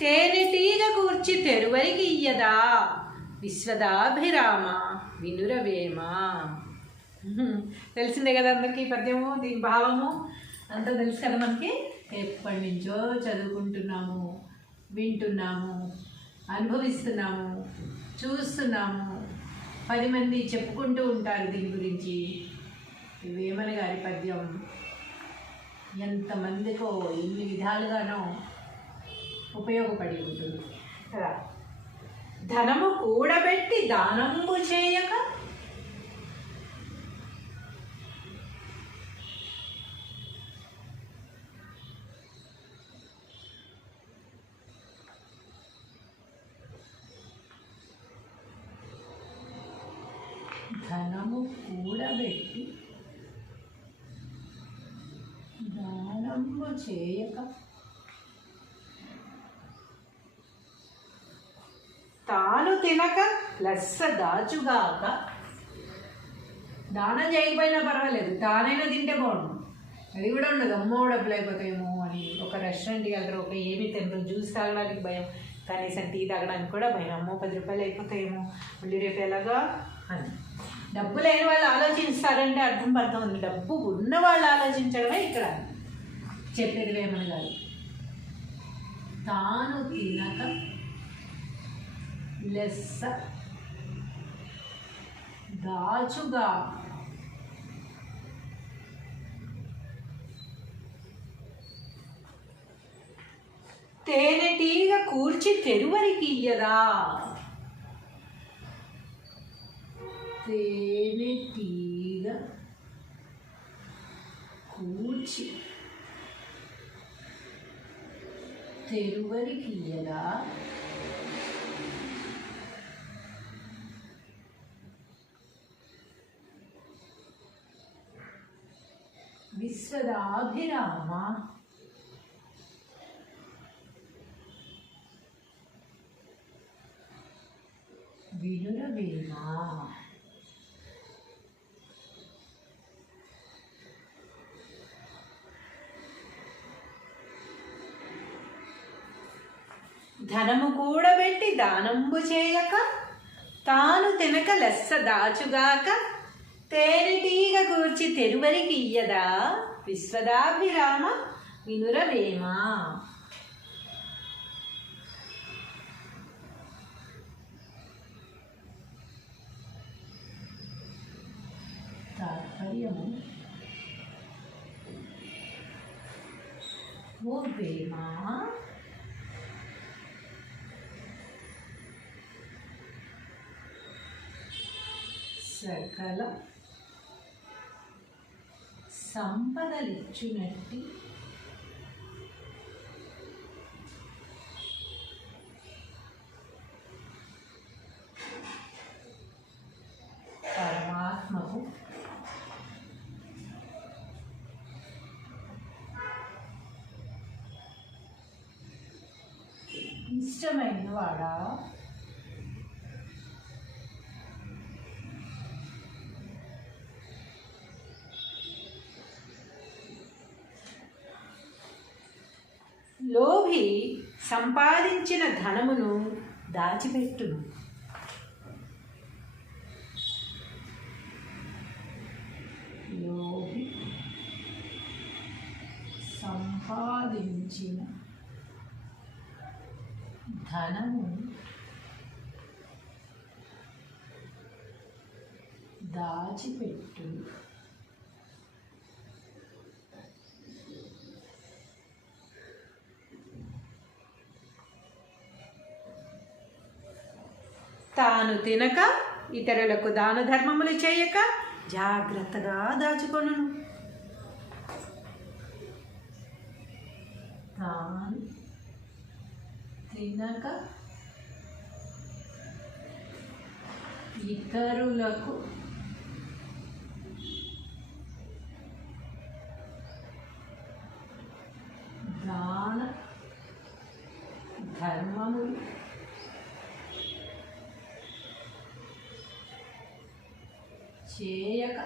తేనెటీగ కూర్చి తెరువరికి ఇయ్యదా విశ్వదాభిరామ వినురవేమ. తెలిసిందే కదా అందరికీ పద్యము, దీని భావము అంతా తెలుసు కదా మనకి. ఎప్పటి నుంచో చదువుకుంటున్నాము, వింటున్నాము, అనుభవిస్తున్నాము, చూస్తున్నాము. 10 మంది చెప్పుకుంటూ ఉంటారు దీని గురించి. వేమన గారి పద్యం ఎంతమందికో ఎన్ని విధాలుగానో ఉపయోగపడి ఉంటుంది కదా. ధనము కూడబెట్టి దానంబు చేయక ధనము కూడబెట్టి దానంబు చేయక తాను తినక లెస్స దాచుగాక. దానం చేయకపోయినా పర్వాలేదు, తానైనా తింటే బాగుండు. అది కూడా ఉండదు, అమ్మో డబ్బులు అయిపోతాయేమో అని. ఒక రెస్టారెంట్కి వెళ్తారు, ఒక ఏమీ తినరు, జ్యూస్ తాగడానికి భయం, కనీసం టీ తాగడానికి కూడా భయం. అమ్మో 10 రూపాయలు అయిపోతాయేమో, మళ్ళీ రేపు ఎలాగా అని. డబ్బు లేని వాళ్ళు ఆలోచిస్తారంటే అర్థం పడుతుంది ఉంది. డబ్బు ఉన్న వాళ్ళు ఆలోచించడమే ఇక్కడ చెప్పేది వేమన గారు. తాను తినక లెస్స దాచుగా తేనెటీగ కూర్చి తెరువరికి ఇయ్యదా. తేనెటీగ కూర్చి తెరువరికి ఇయ్యదా విశ్వదాభిరామ వినురవేమ. ధనము కూడబెట్టి దానంబు చేయక తాను తినక లెస్స దాచుగాక తేనెటీగ కూర్చి తెరువరికి ఇయ్యదా విశ్వదాభిరామ వినురవేమ. తాత్పర్యము ఓ వేమ సకల సంపదలిచ్చునట్టి పరమాత్మకు ఇష్టమైన వాడా లోభి సంపాదించిన ధనమును దాచిపెట్టును. లోభి సంపాదించిన ధనము దాచిపెట్టును. తాను తినక ఇతరులకు దాన ధర్మములు చేయక జాగ్రత్తగా దాచుకొనును. తాను తినక ఇతరులకు దాన ధర్మములు చేయక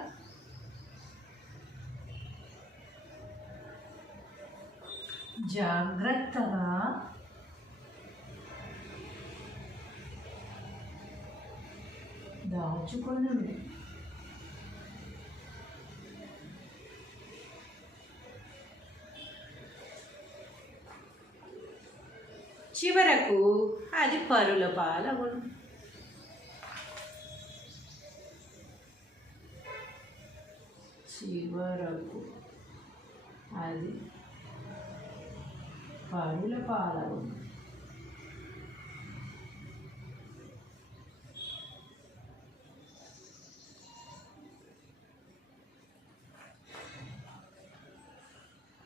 జాగ్రత్తగా దాచుకొనును. చివరకు అది పరుల పాలవును. చివరకు అది పరుల పాలవును.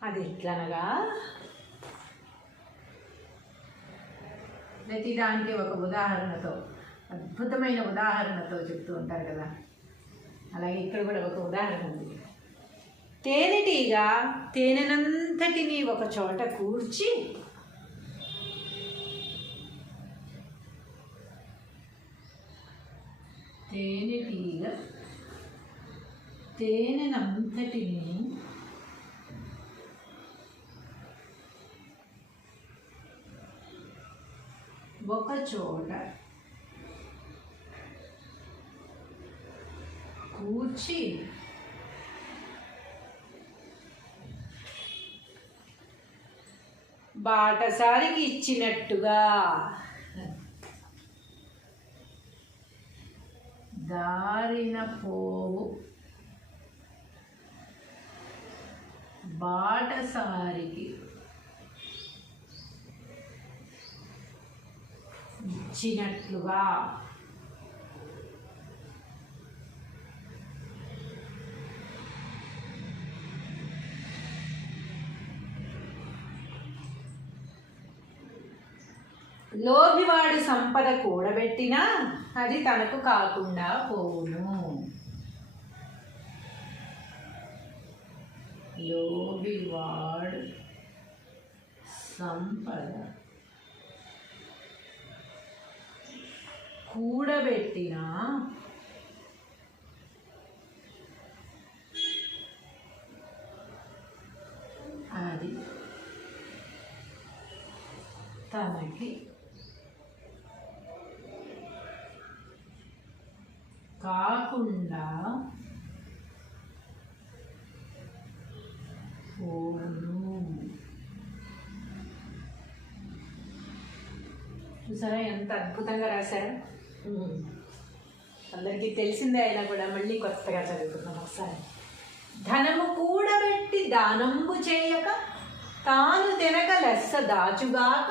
అది ఎట్లనగా, ప్రతి దానికి ఒక ఉదాహరణతో, అద్భుతమైన ఉదాహరణతో చెప్తూ ఉంటారు కదా, అలాగే ఇక్కడ కూడా ఒక ఉదాహరణ ఉంది. తేనెటీగ తేనెనంతటినీ ఒక చోట కూర్చి తేనెటీగ తేనెనంతటినీ ఒక చోట కూర్చి బాటసారికి ఇచ్చినట్టుగా దారిన పోవు బాటసారికి ఇచ్చినట్లుగా లోభివాడు సంపద కూడబెట్టినా అది తనకు కాకుండా పోవును. లోభివాడు సంపద కూడబెట్టినా అది తనకి కాకుండా పోను. చూసారా ఎంత అద్భుతంగా రాశారు. అందరికీ తెలిసిందే అయినా కూడా మళ్ళీ కొత్తగా చదువుతున్నాం ఒకసారి. ధనము కూడబెట్టి దానంబు చేయక తాను తినక లెస్స దాచుగాక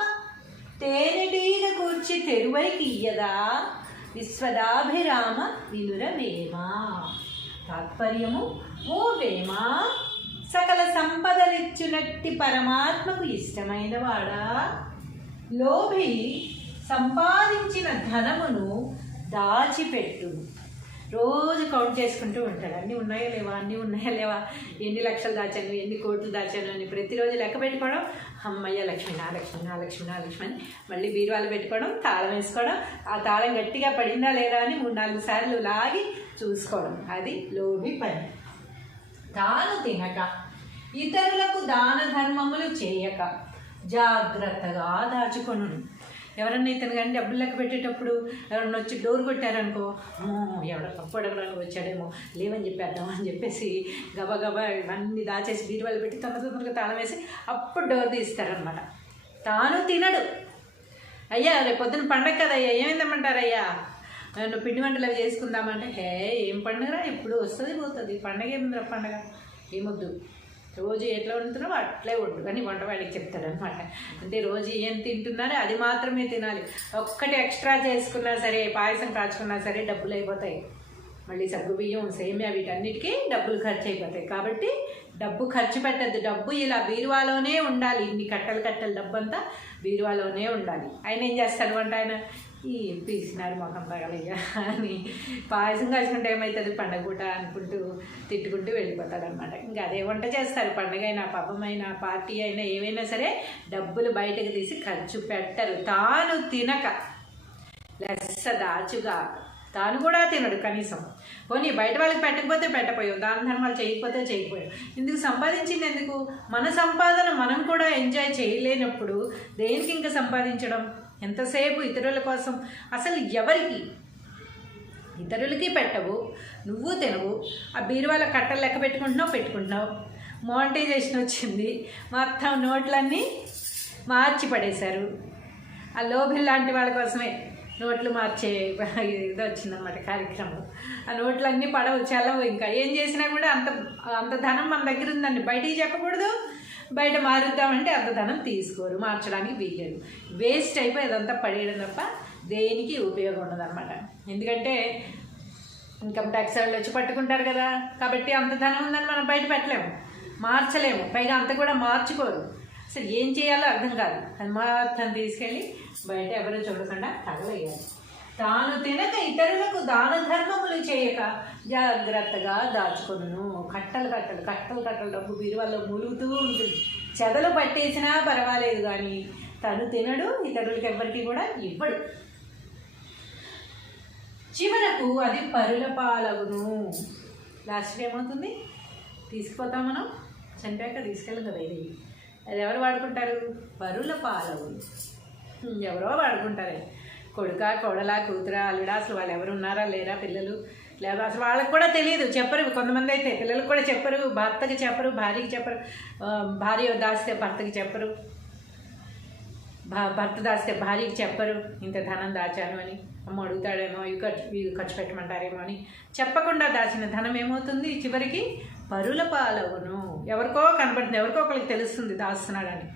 తేనెటీగ కూర్చి తెరువైకి ఇయ్యదా విశ్వదాభిరామ వినురవేమా. తాత్పర్యము, ఓ వేమా, సకల సంపదలిచ్చునట్టి పరమాత్మకు ఇష్టమైన వాడా, లోభి సంపాదించిన ధనమును దాచిపెట్టును. రోజు కౌంట్ చేసుకుంటూ ఉంటాడు, అన్నీ ఉన్నాయా లేవా, అన్నీ ఉన్నాయా లేవా, ఎన్ని లక్షలు దాచాను, ఎన్ని కోట్లు దాచాను అని ప్రతిరోజు లెక్క పెట్టుకోవడం. అమ్మయ్య లక్ష్మి, నా లక్ష్మి, నా లక్ష్మి, నా లక్ష్మి అని మళ్ళీ బీరువాలు పెట్టుకోవడం, తాళం వేసుకోవడం, ఆ తాళం గట్టిగా పడిందా లేదా అని 3-4 సార్లు లాగి చూసుకోవడం. అది లోభి పని. తాను తినక ఇతరులకు దాన ధర్మములు చేయక జాగ్రత్తగా దాచుకొను. ఎవరన్నా ఇతను కానీ డబ్బులు లెక్క పెట్టేటప్పుడు ఎవరన్నా వచ్చి డోర్ కొట్టారనుకో, ఎవడో తప్పు అడగడానికి వచ్చాడేమో, లేవని చెప్పేద్దాం అని చెప్పేసి గబగబా ఇవన్నీ దాచేసి బీరువాళ్ళు పెట్టి తొందరగా తాళం వేసి అప్పుడు డోర్ తీస్తారనమాట. తాను తినడు. అయ్యా రేపు పొద్దున పండగ కదయ్యా, ఏమైందమ్మంటారయ్యా, నువ్వు పిండి వంటలు అవి చేసుకుందామంటే, హే ఏం పండుగరా, ఎప్పుడు వస్తుంది పోతుంది, పండగ ఏముందిరా, పండగ ఏమొద్దు, రోజు ఎట్లా వండుతున్నావో అట్లే వండు అని వంటవాడికి చెప్తాడనమాట. అంటే రోజు ఏం తింటున్నారో అది మాత్రమే తినాలి. ఒక్కటి ఎక్స్ట్రా చేసుకున్నా సరే, పాయసం కాచుకున్నా సరే డబ్బులు అయిపోతాయి. మళ్ళీ సగ్గుబియ్యం, సేమియా వీటన్నిటికీ డబ్బులు ఖర్చు అయిపోతాయి. కాబట్టి డబ్బు ఖర్చు పెట్టద్దు. డబ్బు ఇలా బీరువాలోనే ఉండాలి. ఇన్ని కట్టలు డబ్బు అంతా బీరువాలోనే ఉండాలి. ఆయన ఏం చేస్తాడు అంటే, ఆయన ఈ పీసినారు మొఖం తగలయ్యా అని పాయసం కాచుకుంటే ఏమవుతుంది పండగ పూట అనుకుంటూ తిట్టుకుంటూ వెళ్ళిపోతాడనమాట. ఇంకా అదే వంట చేస్తారు. పండగ అయినా, పబ్బమైనా, పార్టీ అయినా, ఏమైనా సరే డబ్బులు బయటకు తీసి ఖర్చు పెట్టరు. తాను తినక లెస్స దాచుగా తాను కూడా తినడు కనీసం. పోనీ బయట వాళ్ళకి పెట్టకపోతే పెట్టపోయావు, దాన ధర్మాలు చేయకపోతే చేయకపోయావు. ఇందుకు సంపాదించింది ఎందుకు? మన సంపాదన మనం కూడా ఎంజాయ్ చేయలేనప్పుడు దేనికి ఇంకా సంపాదించడం? ఎంతసేపు ఇతరుల కోసం. అసలు ఎవరికి? ఇతరులకి పెట్టవు, నువ్వు తినవు, ఆ బీరువాల కట్టలు లెక్క పెట్టుకుంటున్నావు. మోనిటైజేషన్ వచ్చింది, మొత్తం నోట్లన్నీ మార్చి పడేశారు. ఆ లోభిల్ లాంటి వాళ్ళ కోసమే నోట్లు మార్చే ఇది వచ్చిందనమాట కార్యక్రమం. ఆ నోట్లన్నీ పడవు, చెల్లవు. ఇంకా ఏం చేసినా కూడా అంత ధనం మన దగ్గర ఉందండి, బయటికి చెప్పకూడదు. బయట మారుద్దామంటే అంత ధనం తీసుకోరు, మార్చడానికి వీలేదు. వేస్ట్ అయిపోయి అదంతా పడేయడం తప్ప దేనికి ఉపయోగం ఉండదన్నమాట. ఎందుకంటే ఇన్కమ్ ట్యాక్స్ వాళ్ళు వచ్చి పట్టుకుంటారు కదా, కాబట్టి అంత ధనం ఉందని మనం బయట పెట్టలేము, మార్చలేము. పైగా అంత కూడా మార్చుకోరు. అసలు ఏం చేయాలో అర్థం కాదు. అది మొత్తం తీసుకెళ్ళి బయట ఎవరు చూడకుండా తగలేయాలి. తాను తినక ఇతరులకు దాన ధర్మములు చేయక జాగ్రత్తగా దాచుకొనును. కట్టలు డబ్బు బీరువాల్లో మూలుగుతూ ఉంటుంది. చెదలు పట్టేసినా పర్వాలేదు కానీ తను తినడు, ఇతరులకి ఎవరికి కూడా ఇవ్వడు. చివరకు అది పరుల పాలవును. లాస్ట్కి ఏమవుతుంది? తీసుకుపోతాం మనం, చనిపోయాక తీసుకెళ్ళం కదా. అది ఎవరు వాడుకుంటారు? పరుల పాలవును. ఎవరో వాడుకుంటారే. కొడుక, కోడలా, కూతురా, అల్లుడా, అసలు వాళ్ళు ఎవరు ఉన్నారా లేరా, పిల్లలు లేదా అసలు వాళ్ళకి కూడా తెలియదు, చెప్పరు. కొంతమంది అయితే పిల్లలకు కూడా చెప్పరు, భర్తకి చెప్పరు, భార్యకి చెప్పరు. భార్య దాస్తే భర్తకి చెప్పరు, భర్త దాస్తే భార్యకి చెప్పరు ఇంత ధనం దాచాను అని. అమ్మ అడుగుతాడేమో, ఇవి ఖర్చు పెట్టమంటారేమో అని చెప్పకుండా దాచిన ధనం ఏమవుతుంది? చివరికి పరుల పాలవును. ఎవరికో కనబడుతుంది, ఎవరికో ఒకరికి తెలుస్తుంది దాస్తున్నాడని.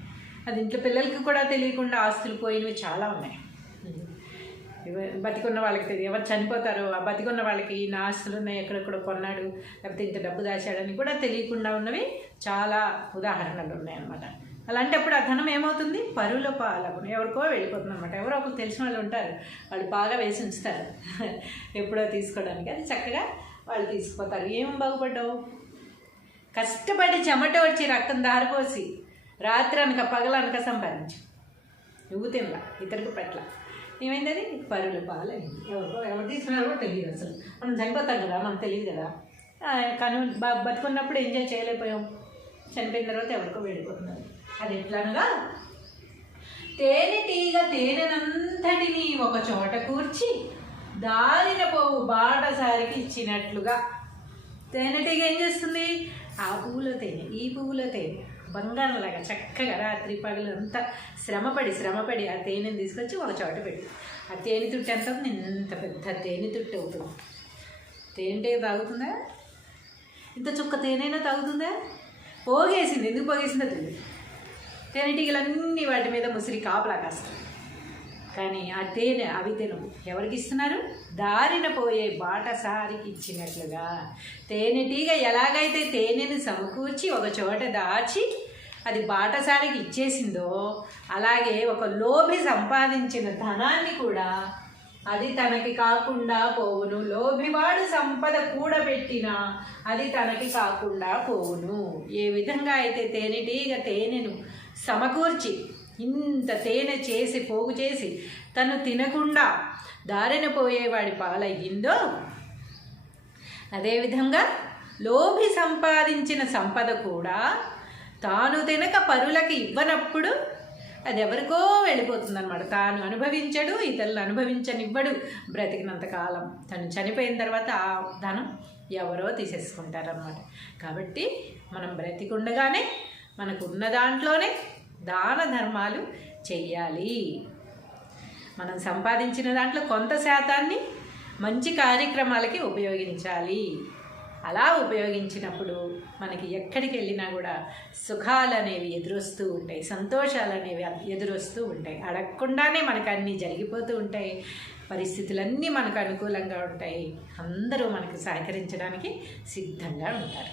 అది ఇంట్లో పిల్లలకి కూడా తెలియకుండా ఆస్తులు పోయినవి చాలా ఉన్నాయి. బతికున్న వాళ్ళకి తెలియదు, ఎవరు చనిపోతారో ఆ బతికున్న వాళ్ళకి నా ఆస్తులు ఉన్నాయి, ఎక్కడెక్కడ కొన్నాడు, లేకపోతే ఇంత డబ్బు దాచాడని కూడా తెలియకుండా ఉన్నవి చాలా ఉదాహరణలు ఉన్నాయన్నమాట. అలాంటప్పుడు ఆ ధనం ఏమవుతుంది? పరుల పాలవును. ఎవరికో వెళ్ళిపోతుంది అనమాట. ఎవరో ఒకరు తెలిసిన వాళ్ళు ఉంటారు, వాళ్ళు బాగా వేసి ఉంచుతారు ఎప్పుడో తీసుకోవడానికి. అది చక్కగా వాళ్ళు తీసుకుపోతారు. ఏం బాగుపడ్డావు? కష్టపడి చెమట వచ్చి రక్తం దారిపోసి రాత్రి అనక పగలనక సంపాదించు, నువ్వు తినలా, ఇతరులకు పెట్టల, ఏమైంది? అది పరుల పాలైంది. ఎవరు తీసుకున్నారో కూడా తెలియదు. అసలు మనం చనిపోతాం కదా, మనకు తెలియదు కదా. కానీ బతుకున్నప్పుడు ఎంజాయ్ చేయలేకపోయాం, చనిపోయిన తర్వాత ఎవరికో వెళ్ళిపోతున్నారు. అది ఎట్లనగా, తేనెటీగ తేనెనంతటిని ఒక చోట కూర్చి దారిన పోవు బాటసారికి ఇచ్చినట్లుగా. తేనెటీగ ఏం చేస్తుంది? ఆ పువ్వులో తేనె, ఈ పువ్వులో తేనె, బంగారంలాగా చక్కగా రాత్రి పగలు అంతా శ్రమపడి ఆ తేనెని తీసుకొచ్చి ఒక చోట పెట్టి, ఆ తేనె తుట్టు ఎంత అవుతుంది? ఇంత పెద్ద తేనె తుట్టు అవుతుంది. తేనెటీగ తాగుతుందా? ఇంత చుక్క తేనైనా తాగుతుందా? పోగేసింది. ఎందుకు పోగేసిందో తెలియదు. తేనెటీగలన్నీ వాటి మీద ముసిరి కాపలా కాస్తాయి. కానీ ఆ తేనె అవి తినవు. ఎవరికి ఇస్తున్నారు? దారిన పోయే బాటసారికి ఇచ్చినట్లుగా. తేనెటీగ ఎలాగైతే తేనెను సమకూర్చి ఒక చోట దాచి అది బాటసారికి ఇచ్చేసిందో, అలాగే ఒక లోభి సంపాదించిన ధనాన్ని కూడా అది తనకి కాకుండా పోవును. లోభివాడు సంపద కూడబెట్టినా అది తనకి కాకుండా పోవును. ఏ విధంగా అయితే తేనెటీగ తేనెను సమకూర్చి ఇంత తేనె చేసి పోగు చేసి తను తినకుండా దారిన పోయేవాడి పాలయ్యిందో, అదేవిధంగా లోభి సంపాదించిన సంపద కూడా తాను తినక పరులకి ఇవ్వనప్పుడు అది ఎవరికో వెళ్ళిపోతుందన్నమాట. తాను అనుభవించడు, ఇతరులు అనుభవించనివ్వడు బ్రతికినంతకాలం. తను చనిపోయిన తర్వాత ఆ ధనం ఎవరో తీసేసుకుంటారన్నమాట. కాబట్టి మనం బ్రతికుండగానే మనకు ఉన్న దాంట్లోనే దాన ధర్మాలు చెయ్యాలి. మనం సంపాదించిన దాంట్లో కొంత శాతాన్ని మంచి కార్యక్రమాలకి ఉపయోగించాలి. అలా ఉపయోగించినప్పుడు మనకి ఎక్కడికి వెళ్ళినా కూడా సుఖాలు అనేవి ఎదురొస్తూ ఉంటాయి, సంతోషాలు అనేవి ఎదురొస్తూ ఉంటాయి. అడగకుండానే మనకు అన్నీ జరిగిపోతూ ఉంటాయి, పరిస్థితులన్నీ మనకు అనుకూలంగా ఉంటాయి. అందరూ మనకు సహకరించడానికి సిద్ధంగా ఉంటారు.